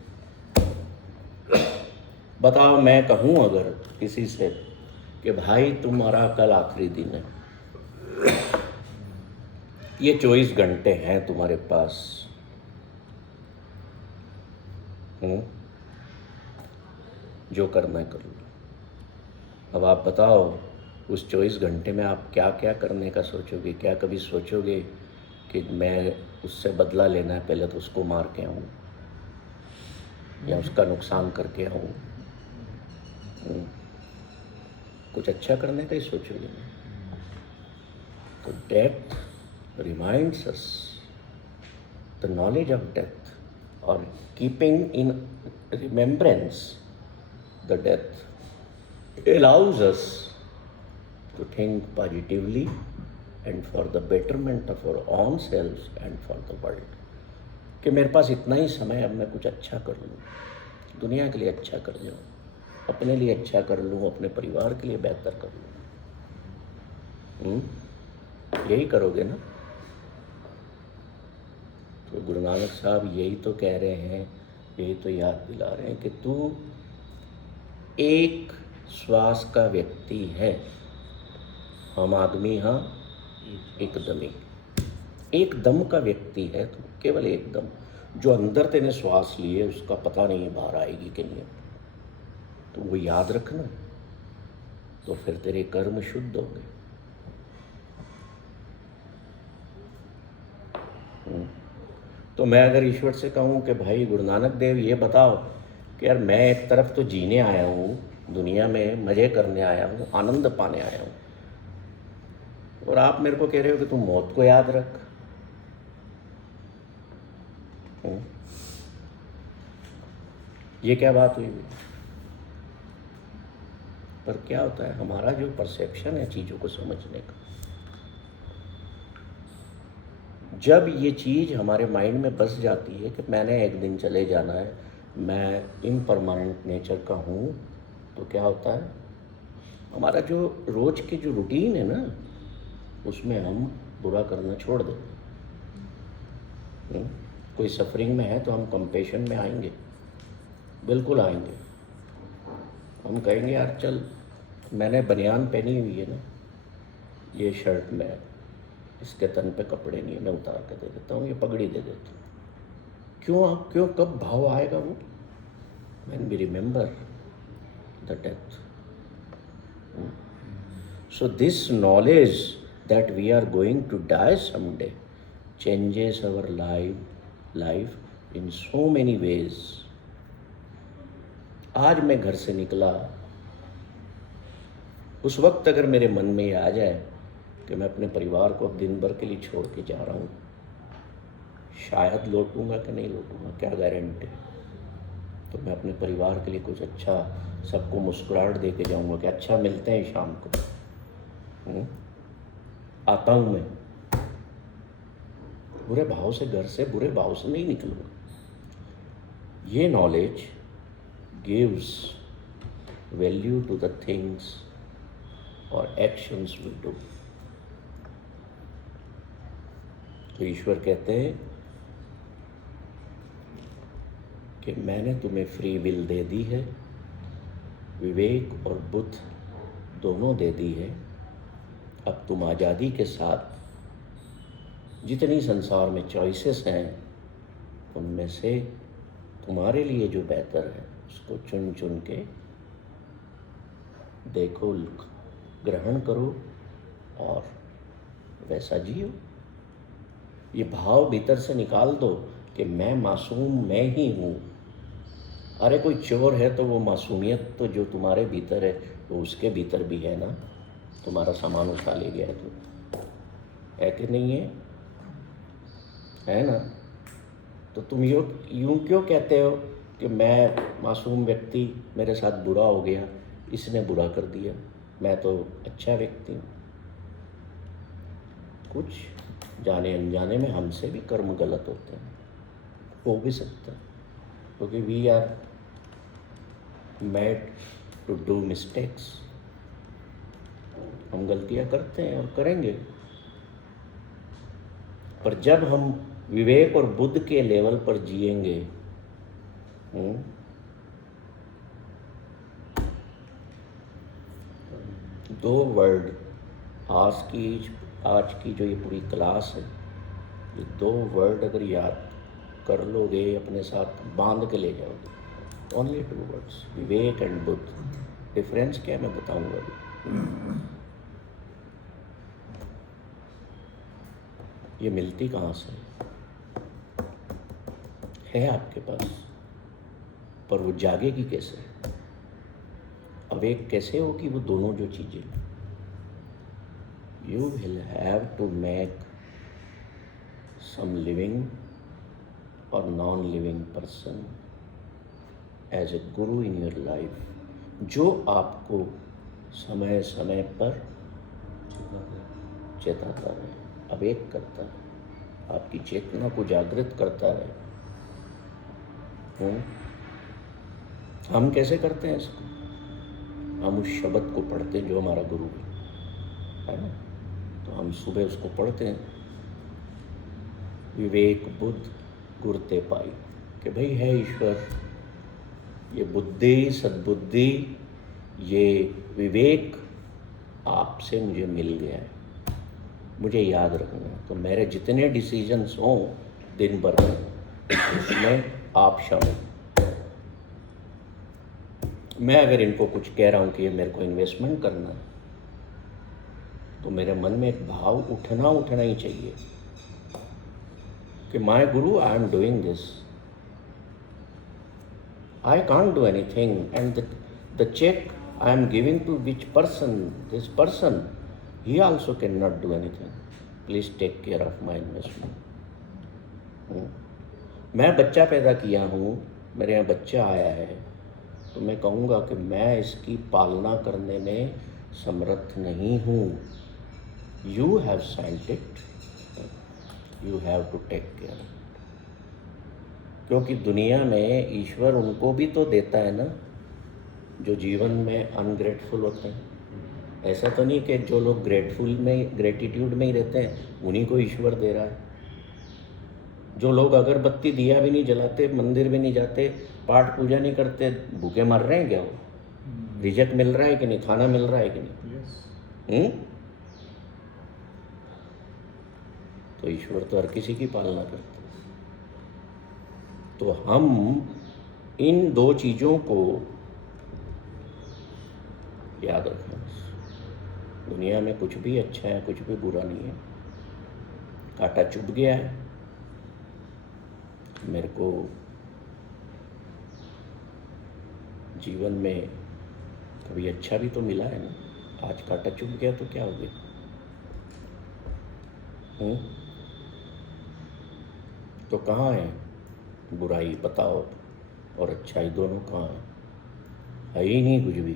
बताओ, मैं कहूँ अगर किसी से कि भाई तुम्हारा कल आखिरी दिन है, ये 24 घंटे हैं तुम्हारे पास, जो करना है कर लो। अब आप बताओ, उस 24 घंटे में आप क्या क्या करने का सोचोगे? क्या कभी सोचोगे कि मैं उससे बदला लेना है, पहले तो उसको मार के आऊँ या उसका नुकसान करके आऊँ? कुछ अच्छा करने का ही सोचोगे। तो death reminds us, the knowledge of death और keeping in remembrance the death allows us to think positively and for the betterment of our own selves and for the world। कि मेरे पास इतना ही समय, अब मैं कुछ अच्छा कर लूँ, दुनिया के लिए अच्छा कर लूँ, अपने लिए अच्छा कर लूँ, अपने परिवार के लिए बेहतर कर लूँ। यही करोगे ना? तो गुरु नानक साहब यही तो कह रहे हैं, यही तो याद दिला रहे हैं कि तू एक श्वास का व्यक्ति है, हम आदमी हाँ एकदमी, एक दम का व्यक्ति है तो केवल एक दम। जो अंदर तेने श्वास लिए उसका पता नहीं बाहर आएगी कि नहीं, तो वो याद रखना, तो फिर तेरे कर्म शुद्ध होंगे। तो मैं अगर ईश्वर से कहूँ कि भाई गुरु नानक देव ये बताओ कि यार मैं एक तरफ तो जीने आया हूँ, दुनिया में मज़े करने आया हूँ, आनंद पाने आया हूँ, और आप मेरे को कह रहे हो कि तुम मौत को याद रख। ये क्या बात हुई? पर क्या होता है, हमारा जो परसेप्शन है चीज़ों को समझने का, जब ये चीज़ हमारे माइंड में बस जाती है कि मैंने एक दिन चले जाना है, मैं इम्परमानेंट नेचर का हूँ, तो क्या होता है, हमारा जो रोज के जो रूटीन है ना, उसमें हम बुरा करना छोड़ दें। कोई सफरिंग में है तो हम कंपेशन में आएंगे, बिल्कुल आएंगे। हम कहेंगे यार चल, मैंने बनियान पहनी हुई है ना, ये शर्ट में, इसके तन पे कपड़े नहीं है, मैं उतार के दे देता हूँ, ये पगड़ी दे देता हूँ। क्यों कब भाव आएगा वो? When we remember the death. So this knowledge that we are going to die someday changes our life in so many ways. आज मैं घर से निकला, उस वक्त अगर मेरे मन में ये आ जाए कि मैं अपने परिवार को अब दिन भर के लिए छोड़ के जा रहा हूँ, शायद लौटूंगा कि नहीं लौटूंगा, क्या गारंटी है? तो मैं अपने परिवार के लिए कुछ अच्छा, सबको मुस्कुराहट दे के जाऊँगा कि अच्छा मिलते हैं शाम को, आता हूँ मैं। बुरे भाव से, घर से बुरे भाव से नहीं निकलूँगा। ये knowledge gives value to the things और एक्शंस वी डू। तो ईश्वर कहते हैं कि मैंने तुम्हें फ्री विल दे दी है, विवेक और बुद्ध दोनों दे दी है। अब तुम आज़ादी के साथ जितनी संसार में चॉइसेस हैं उनमें से तुम्हारे लिए जो बेहतर है उसको चुन चुन के देखो, ग्रहण करो और वैसा जियो। ये भाव भीतर से निकाल दो कि मैं मासूम मैं ही हूँ। अरे कोई चोर है तो वो मासूमियत तो जो तुम्हारे भीतर है वो उसके भीतर भी है ना। तुम्हारा सामान उठा ले गया तो है कि नहीं है ना। तो तुम यूँ क्यों कहते हो कि मैं मासूम व्यक्ति, मेरे साथ बुरा हो गया, इसने बुरा कर दिया, मैं तो अच्छा व्यक्ति हूँ। कुछ जाने अनजाने में हमसे भी कर्म गलत होते हैं, हो भी सकता है, क्योंकि we are made to do mistakes. हम गलतियाँ करते हैं और करेंगे, पर जब हम विवेक और बुद्ध के लेवल पर जिएंगे, दो वर्ड आज की जो ये पूरी क्लास है, ये दो वर्ड अगर याद कर लोगे, अपने साथ बांध के ले जाओगे, only 2 words, Vivek and Buddha. Difference क्या है मैं बताऊंगा अभी। ये मिलती कहाँ से है आपके पास, पर वो जागेगी कैसे, अवेक कैसे होगी वो दोनों जो चीज़ें। You will have to make some living और non living person as a guru in your life, जो आपको समय समय पर चेताता रहे, अवेक करता है, आपकी चेतना को जागृत करता है। हम कैसे करते हैं इसको? हम उस शब्द को पढ़ते हैं जो हमारा गुरु है ना। तो हम सुबह उसको पढ़ते हैं, विवेक बुद्ध गुरते पाई, कि भाई है ईश्वर, ये बुद्धि सद्बुद्धि ये विवेक आपसे मुझे मिल गया है, मुझे याद रखना है। तो मेरे जितने डिसीजंस हों दिन भर में, उसमें आप शामिल। मैं अगर इनको कुछ कह रहा हूँ कि ये मेरे को इन्वेस्टमेंट करना है, तो मेरे मन में एक भाव उठना ही चाहिए कि my guru, I am doing this, I can't do anything, and the check I am giving to which person, this person, he also can not do anything, please take care of my investment. मैं बच्चा पैदा किया हूँ, मेरे यहाँ बच्चा आया है, तो मैं कहूँगा कि मैं इसकी पालना करने में समर्थ नहीं हूँ। You have sent it, you have to take care. क्योंकि दुनिया में ईश्वर उनको भी तो देता है ना जो जीवन में अनग्रेटफुल होते हैं। ऐसा तो नहीं कि जो लोग ग्रेटिट्यूड में ही रहते हैं उन्हीं को ईश्वर दे रहा है। जो लोग अगरबत्ती दिया भी नहीं जलाते, मंदिर भी नहीं जाते, पाठ पूजा नहीं करते, भूखे मर रहे हैं क्या? वो रिजक मिल रहा है कि नहीं, खाना मिल रहा है कि नहीं? तो ईश्वर तो हर किसी की पालना करता है। तो हम इन दो चीज़ों को याद रखें। दुनिया में कुछ भी अच्छा है, कुछ भी बुरा नहीं है। कांटा चुभ गया है, मेरे को जीवन में कभी अच्छा भी तो मिला है ना। आज कांटा चुभ गया तो क्या हो गया? तो कहाँ है बुराई बताओ, और अच्छाई दोनों कहाँ है ही नहीं कुछ भी।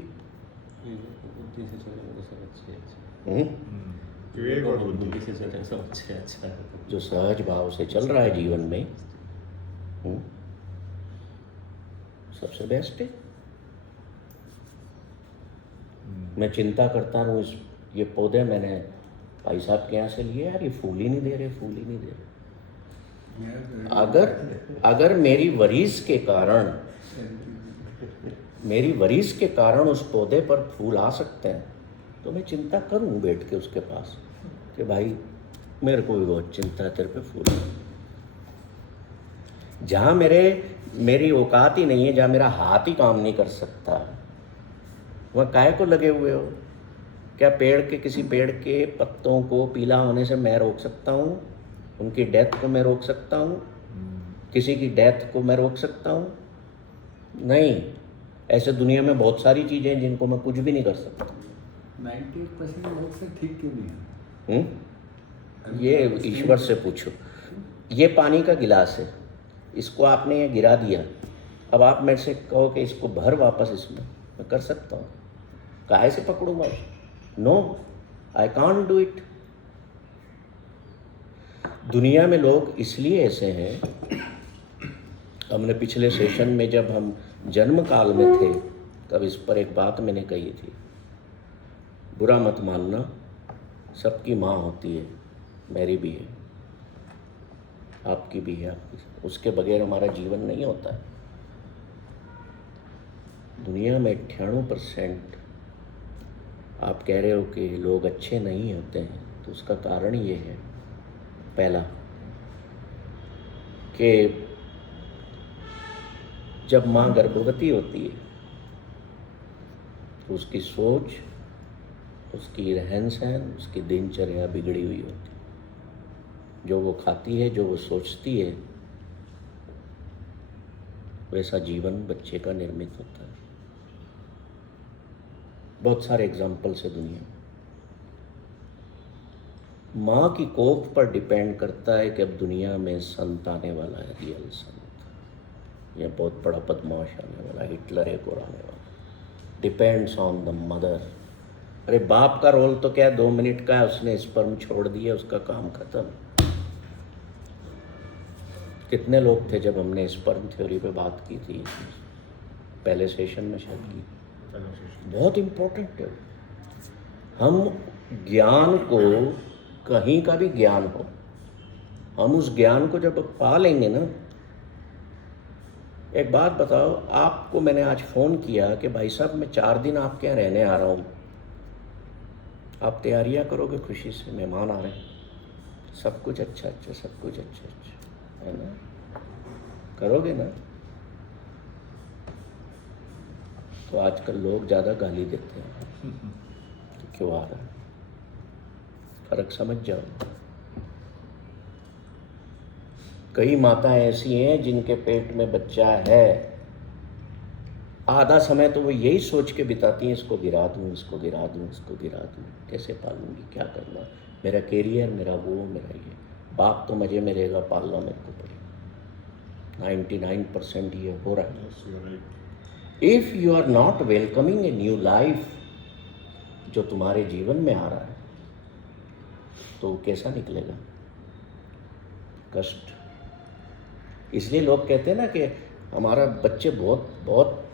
बुद्धि से चलेंगे तो सब अच्छे विवेक और बुद्धि बुद्धि से चलेंगे सब अच्छे अच्छा है। जो सहज भाव से चल रहा है जीवन में, सबसे बेस्ट है। मैं चिंता करता रहूँ, ये पौधे मैंने भाई साहब के यहाँ से लिए, यार ये फूल ही नहीं दे रहे। अगर मेरी वरीस के कारण उस पौधे पर फूल आ सकते हैं, तो मैं चिंता करूँ बैठ के उसके पास कि भाई मेरे को भी बहुत चिंता है तेरे पे फूल। जहाँ मेरी औकात ही नहीं है, जहाँ मेरा हाथ ही काम नहीं कर सकता, वहाँ काहे को लगे हुए हो? क्या किसी पेड़ के पत्तों को पीला होने से मैं रोक सकता हूँ? उनकी डेथ को मैं रोक सकता हूँ? किसी की डेथ को मैं रोक सकता हूँ? नहीं। ऐसे दुनिया में बहुत सारी चीज़ें हैं जिनको मैं कुछ भी नहीं कर सकता। 98% लोग से ठीक क्यों नहीं है? ये ईश्वर से पूछो। ये पानी का गिलास है, इसको आपने ये गिरा दिया, अब आप मेरे से कहो कि इसको भर वापस, इसमें मैं कर सकता हूँ? काहे से पकड़ूंगा? No, I can't do it. दुनिया में लोग इसलिए ऐसे हैं, हमने पिछले सेशन में जब हम जन्म काल में थे तब इस पर एक बात मैंने कही थी, बुरा मत मानना, सबकी माँ होती है, मेरी भी है, आपकी भी है, उसके बगैर हमारा जीवन नहीं होता है। दुनिया में 98% आप कह रहे हो कि लोग अच्छे नहीं होते हैं, तो उसका कारण ये है, पहला कि जब माँ गर्भवती होती है तो उसकी सोच, उसकी रहन सहन, उसकी दिनचर्या बिगड़ी हुई होती है। जो वो खाती है, जो वो सोचती है, वैसा जीवन बच्चे का निर्मित होता है। बहुत सारे एग्जाम्पल्स है दुनिया में। माँ की कोख पर डिपेंड करता है कि अब दुनिया में संत आने वाला है, रियल संत, या बहुत बड़ा बदमाश आने वाला, हिटलर एक और आने वाला। Depends on the mother. अरे बाप का रोल तो क्या 2 मिनट का है, उसने स्पर्म छोड़ दिया, उसका काम खत्म। कितने लोग थे जब हमने स्पर्म थ्योरी पे बात की थी, पहले सेशन में शायद की। बहुत इम्पोर्टेंट है। हम ज्ञान को, कहीं का भी ज्ञान हो, हम उस ज्ञान को जब पा लेंगे ना। एक बात बताओ, आपको मैंने आज फ़ोन किया कि भाई साहब मैं 4 दिन आपके यहाँ रहने आ रहा हूँ, आप तैयारियाँ करोगे खुशी से, मेहमान आ रहे हैं, सब कुछ अच्छा अच्छा, सब कुछ अच्छा अच्छा, है ना? करोगे ना? तो आजकल लोग ज़्यादा गाली देते हैं कि क्यों आ रहा है। फर्क समझ जाओ। कई माताएं ऐसी हैं जिनके पेट में बच्चा है, आधा समय तो वो यही सोच के बिताती हैं, इसको गिरा दूँ, इसको गिरा दूँ, इसको गिरा दूँ, कैसे पालूंगी, क्या करना, मेरा कैरियर, मेरा वो, मेरा ये। बाप तो मज़े में रहेगा, पालना मेरे को पड़ेगा। 99% ये हो रहा है। If you are not welcoming a new life जो तुम्हारे जीवन में आ रहा है, तो कैसा निकलेगा? कष्ट। इसलिए लोग कहते हैं ना कि हमारा बच्चे बहुत बहुत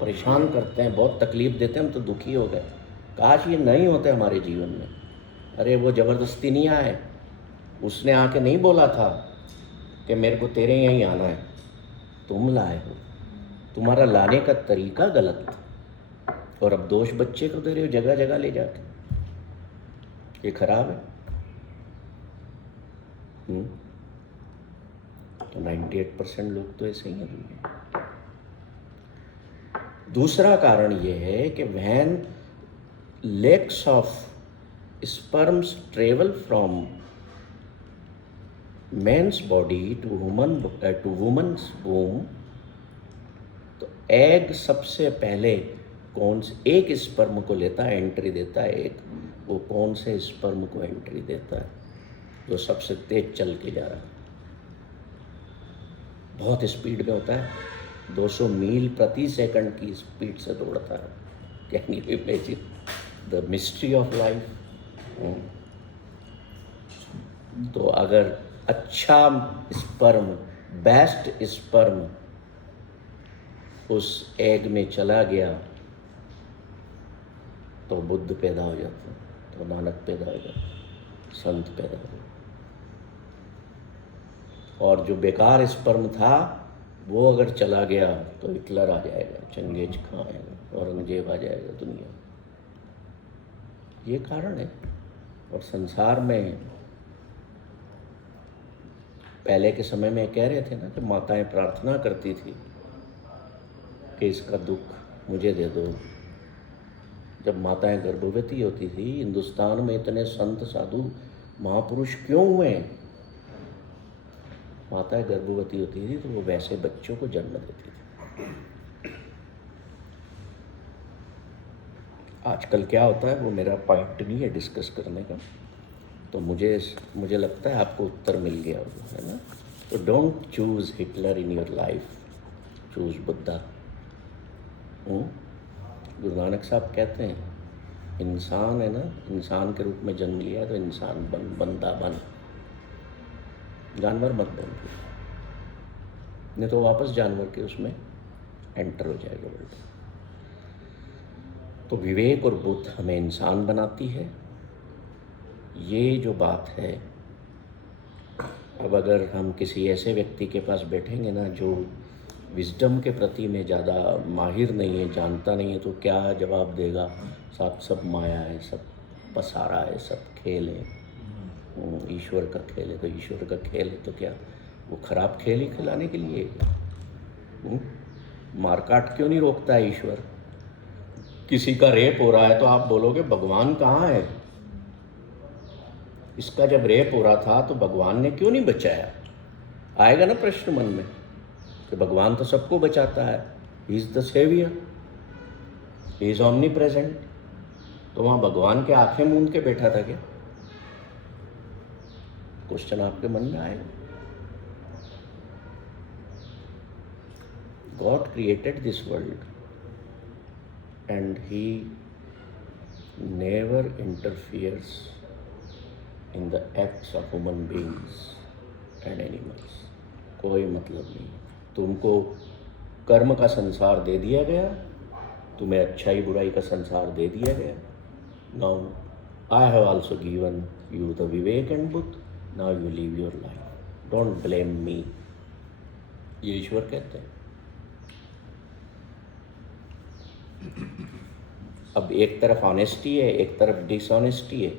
परेशान करते हैं, बहुत तकलीफ़ देते हैं, हम तो दुखी हो गए। काश ये नहीं होते हमारे जीवन में। अरे वो ज़बरदस्ती नहीं आए, उसने आके नहीं बोला था कि मेरे को तेरे यहीं आना है, तुम लाए हो, तुम्हारा लाने का तरीका गलत था, और अब दोष बच्चे को दे रहे हो जगह जगह ले जाके। ये खराब है। तो 98% लोग तो ऐसे ही हैं दुनिया। दूसरा कारण ये है कि when lakhs of sperms travel from men's body to woman's womb, तो एग सबसे पहले कौन से एक स्पर्म को लेता है, एंट्री देता है एक, वो कौन से स्पर्म को एंट्री देता है? जो सबसे तेज चल के जा रहा है, बहुत स्पीड में होता है, 200 मील प्रति सेकंड की स्पीड से दौड़ता है। Can you imagine the mystery of life? तो अगर अच्छा स्पर्म, बेस्ट स्पर्म उस एग में चला गया तो बुद्ध पैदा हो जाता, तो नानक पैदा हो जाता, संत पैदा हो जाता। और जो बेकार स्पर्म था वो अगर चला गया तो हिटलर आ जाएगा, चंगेज खां आएगा, औरंगजेब आ जाएगा दुनिया। ये कारण है। और संसार में पहले के समय में कह रहे थे ना कि माताएं प्रार्थना करती थी कि इसका दुख मुझे दे दो। जब माताएं गर्भवती होती थी, हिंदुस्तान में इतने संत साधु महापुरुष क्यों हुए? माताएं गर्भवती होती थी तो वो वैसे बच्चों को जन्म देती थी। आजकल क्या होता है वो मेरा पॉइंट नहीं है डिस्कस करने का, तो मुझे लगता है आपको उत्तर मिल गया होगा, है ना। तो don't choose Hitler in your life, choose Buddha. Guru Nanak साहब कहते हैं इंसान है ना, इंसान के रूप में जन्म लिया तो इंसान बन, बंदा बन, जानवर मत बन, नहीं तो वापस जानवर के उसमें एंटर हो जाएगा वर्ल्ड। तो विवेक और बुद्ध हमें इंसान बनाती है। ये जो बात है, अब अगर हम किसी ऐसे व्यक्ति के पास बैठेंगे ना जो विजडम के प्रति में ज़्यादा माहिर नहीं है, जानता नहीं है, तो क्या जवाब देगा? सब माया है, सब पसारा है, सब खेल है, ईश्वर का खेल है। तो ईश्वर का खेल है तो क्या वो खराब खेल ही खिलाने के लिए? मारकाट क्यों नहीं रोकता है ईश्वर? किसी का रेप हो रहा है तो आप बोलोगे भगवान कहाँ है? इसका जब रेप हो रहा था तो भगवान ने क्यों नहीं बचाया? आएगा ना प्रश्न मन में कि भगवान तो सबको बचाता है, he is the saviour, he is omnipresent. तो वहाँ भगवान के आंखें मूंद के बैठा था क्या? क्वेश्चन आपके मन में आएगा। God created this world and he never interferes in the acts of human beings and animals। कोई मतलब नहीं। तुमको कर्म का संसार दे दिया गया, तुम्हें अच्छाई बुराई का संसार दे दिया गया। Now I have also given you the vivek and buddh, now you live your life, don't blame me। ये ईश्वर कहते हैं। अब एक तरफ ऑनेस्टी है, एक तरफ डिसऑनेस्टी है।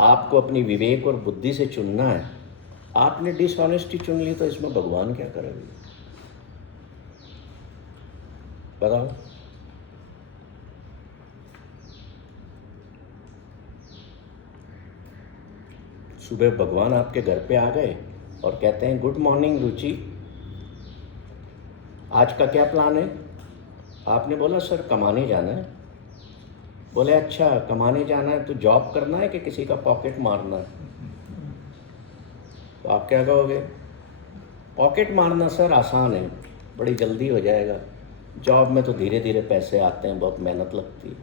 आपको अपनी विवेक और बुद्धि से चुनना है। आपने डिसऑनेस्टी चुन ली तो इसमें भगवान क्या करेंगे? बताओ। सुबह भगवान आपके घर पे आ गए और कहते हैं गुड मॉर्निंग रुचि, आज का क्या प्लान है? आपने बोला सर कमाने जाना है। बोले अच्छा कमाने जाना है तो जॉब करना है कि किसी का पॉकेट मारना है? तो आप क्या कहोगे? पॉकेट मारना सर आसान है, बड़ी जल्दी हो जाएगा, जॉब में तो धीरे धीरे पैसे आते हैं, बहुत मेहनत लगती है।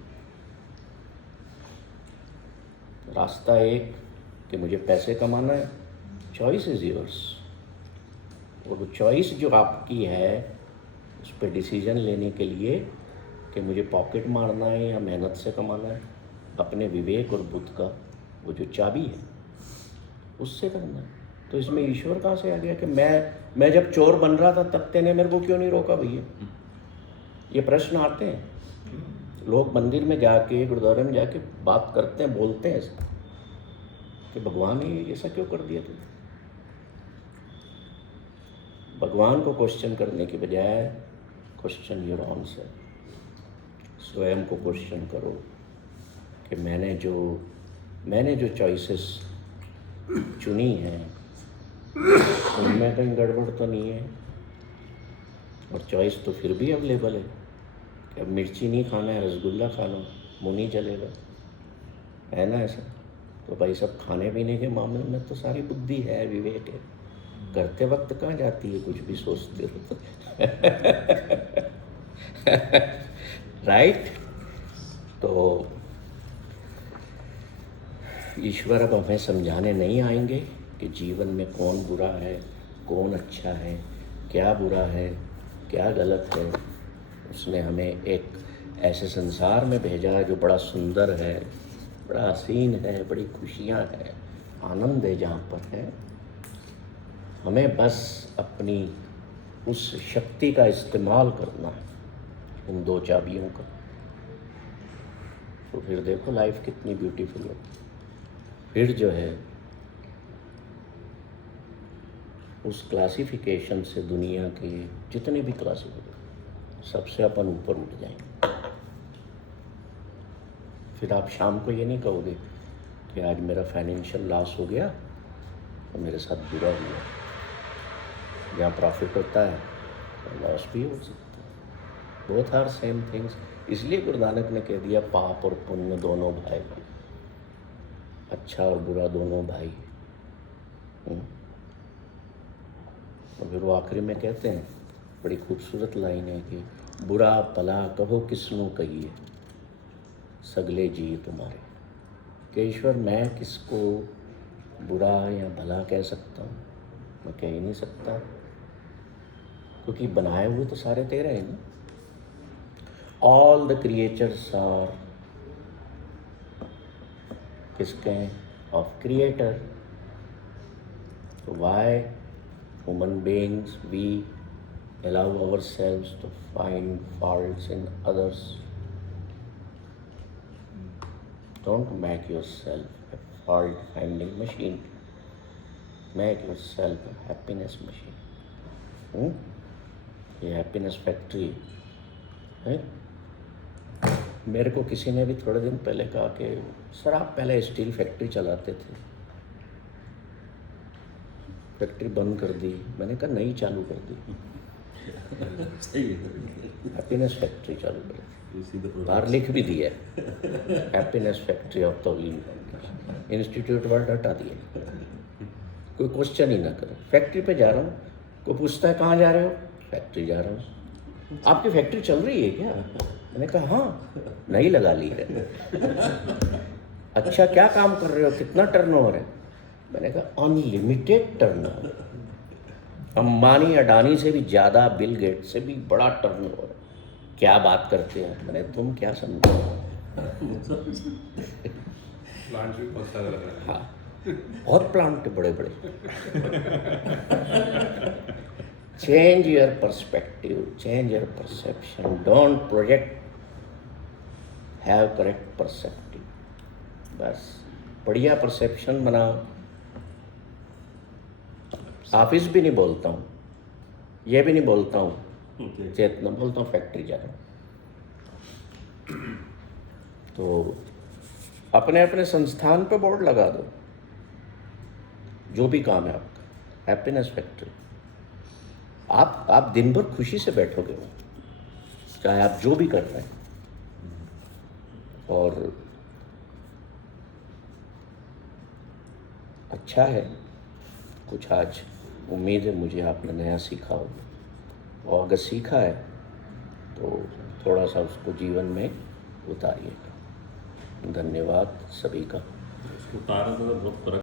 रास्ता एक कि मुझे पैसे कमाना है, चॉइस इज योर्स। और वो चॉइस जो आपकी है उस पर डिसीजन लेने के लिए कि मुझे पॉकेट मारना है या मेहनत से कमाना है, अपने विवेक और बुद्ध का वो जो चाबी है उससे करना है। तो इसमें ईश्वर कहाँ से आ गया कि मैं जब चोर बन रहा था तब तेने मेरे को क्यों नहीं रोका भैया? ये प्रश्न आते हैं। लोग मंदिर में जाके, गुरुद्वारे में जाके बात करते हैं, बोलते हैं ऐसा कि भगवान ने ऐसा क्यों कर दिया तुमने? भगवान को क्वेश्चन करने के बजाय क्वेश्चन योर आंसर। स्वयं को क्वेश्चन करो कि मैंने जो चॉइसेस चुनी हैं उनमें कहीं गड़बड़ तो नहीं है। और चॉइस तो फिर भी अवेलेबल है कि अब मिर्ची नहीं खाना है, रसगुल्ला खा लो, मुँह नहीं जलेगा, है ना ऐसा? तो भाई सब खाने पीने के मामले में तो सारी बुद्धि है, विवेक है। करते वक्त कहाँ जाती है कुछ भी सोचते हो राइट। तो ईश्वर अब हमें समझाने नहीं आएंगे कि जीवन में कौन बुरा है, कौन अच्छा है, क्या बुरा है, क्या गलत है। उसने हमें एक ऐसे संसार में भेजा जो बड़ा सुंदर है, बड़ा हसीन है, बड़ी खुशियाँ हैं, आनंद है जहाँ पर है। हमें बस अपनी उस शक्ति का इस्तेमाल करना है, उन दो चाबियों का। तो फिर देखो लाइफ कितनी ब्यूटीफुल है। फिर जो है उस क्लासिफिकेशन से दुनिया के जितने भी क्लासिफिकेशन सबसे अपन ऊपर उठ जाएंगे। फिर आप शाम को ये नहीं कहोगे कि आज मेरा फाइनेंशियल लॉस हो गया तो मेरे साथ बुरा हुआ। जहाँ प्रॉफिट होता है लॉस भी हो सकता है। Both are same things. इसलिए गुरु नानक ने कह दिया पाप और पुण्य दोनों भाई, अच्छा और बुरा दोनों भाई। और फिर वो आखिरी में कहते हैं, बड़ी खूबसूरत लाइन है कि बुरा भला कहो किसनों कहिए सगले जी तुम्हारे। कि ईश्वर मैं किसको बुरा या भला कह सकता हूँ? मैं कह ही नहीं सकता, क्योंकि बनाए हुए तो सारे तेरे हैं ना। ऑल द क्रिएचर्स आर किसके? Of creator. So why human beings we allow ourselves to find faults in others? Don't make yourself a fault finding machine. Make yourself a happiness machine. ये हैप्पीनेस फैक्ट्री है। मेरे को किसी ने भी थोड़े दिन पहले कहा कि सर आप पहले स्टील फैक्ट्री चलाते थे, फैक्ट्री बंद कर दी। मैंने कहा नहीं, चालू कर दी। सही है। हैप्पीनेस फैक्ट्री चालू कर दी। इसी तो बाहर लिख भी दिया है, happiness factory of Taleem institute word हटा दिया। कोई क्वेश्चन ही ना करे। फैक्ट्री पे जा रहा हूँ, कोई पूछता है कहाँ जा रहे हो? फैक्ट्री जा रहा हूँ। आपकी फैक्ट्री चल रही है क्या? मैंने कहा हाँ, नहीं लगा ली है। अच्छा क्या काम कर रहे हो, कितना टर्नओवर है? मैंने कहा अनलिमिटेड टर्नओवर, अंबानी अडानी से भी ज़्यादा, बिल गेट से भी बड़ा टर्नओवर है। क्या बात करते हैं? मैंने तुम क्या समझो? प्लांट भी बहुत सारे लग रहे हैं। हाँ, बहुत प्लांट है बड़े बड़े। Change your perspective, change your perception, don't project, have correct perceptive. बस बढ़िया परसेप्शन बनाओ। ऑफिस भी नहीं बोलता हूँ, ये भी नहीं बोलता हूँ चेतना, बोलता हूँ फैक्ट्री जा रहा हूँ। तो अपने अपने संस्थान पे बोर्ड लगा दो, जो भी काम है आपका, हैप्पीनेस फैक्ट्री। आप दिन भर खुशी से बैठोगे, चाहे आप जो भी कर रहे हैं। और अच्छा है, कुछ आज उम्मीद है मुझे आपने नया सीखा होगा, और अगर सीखा है तो थोड़ा सा उसको जीवन में उतारिएगा। धन्यवाद सभी का। उतारने में बहुत फर्क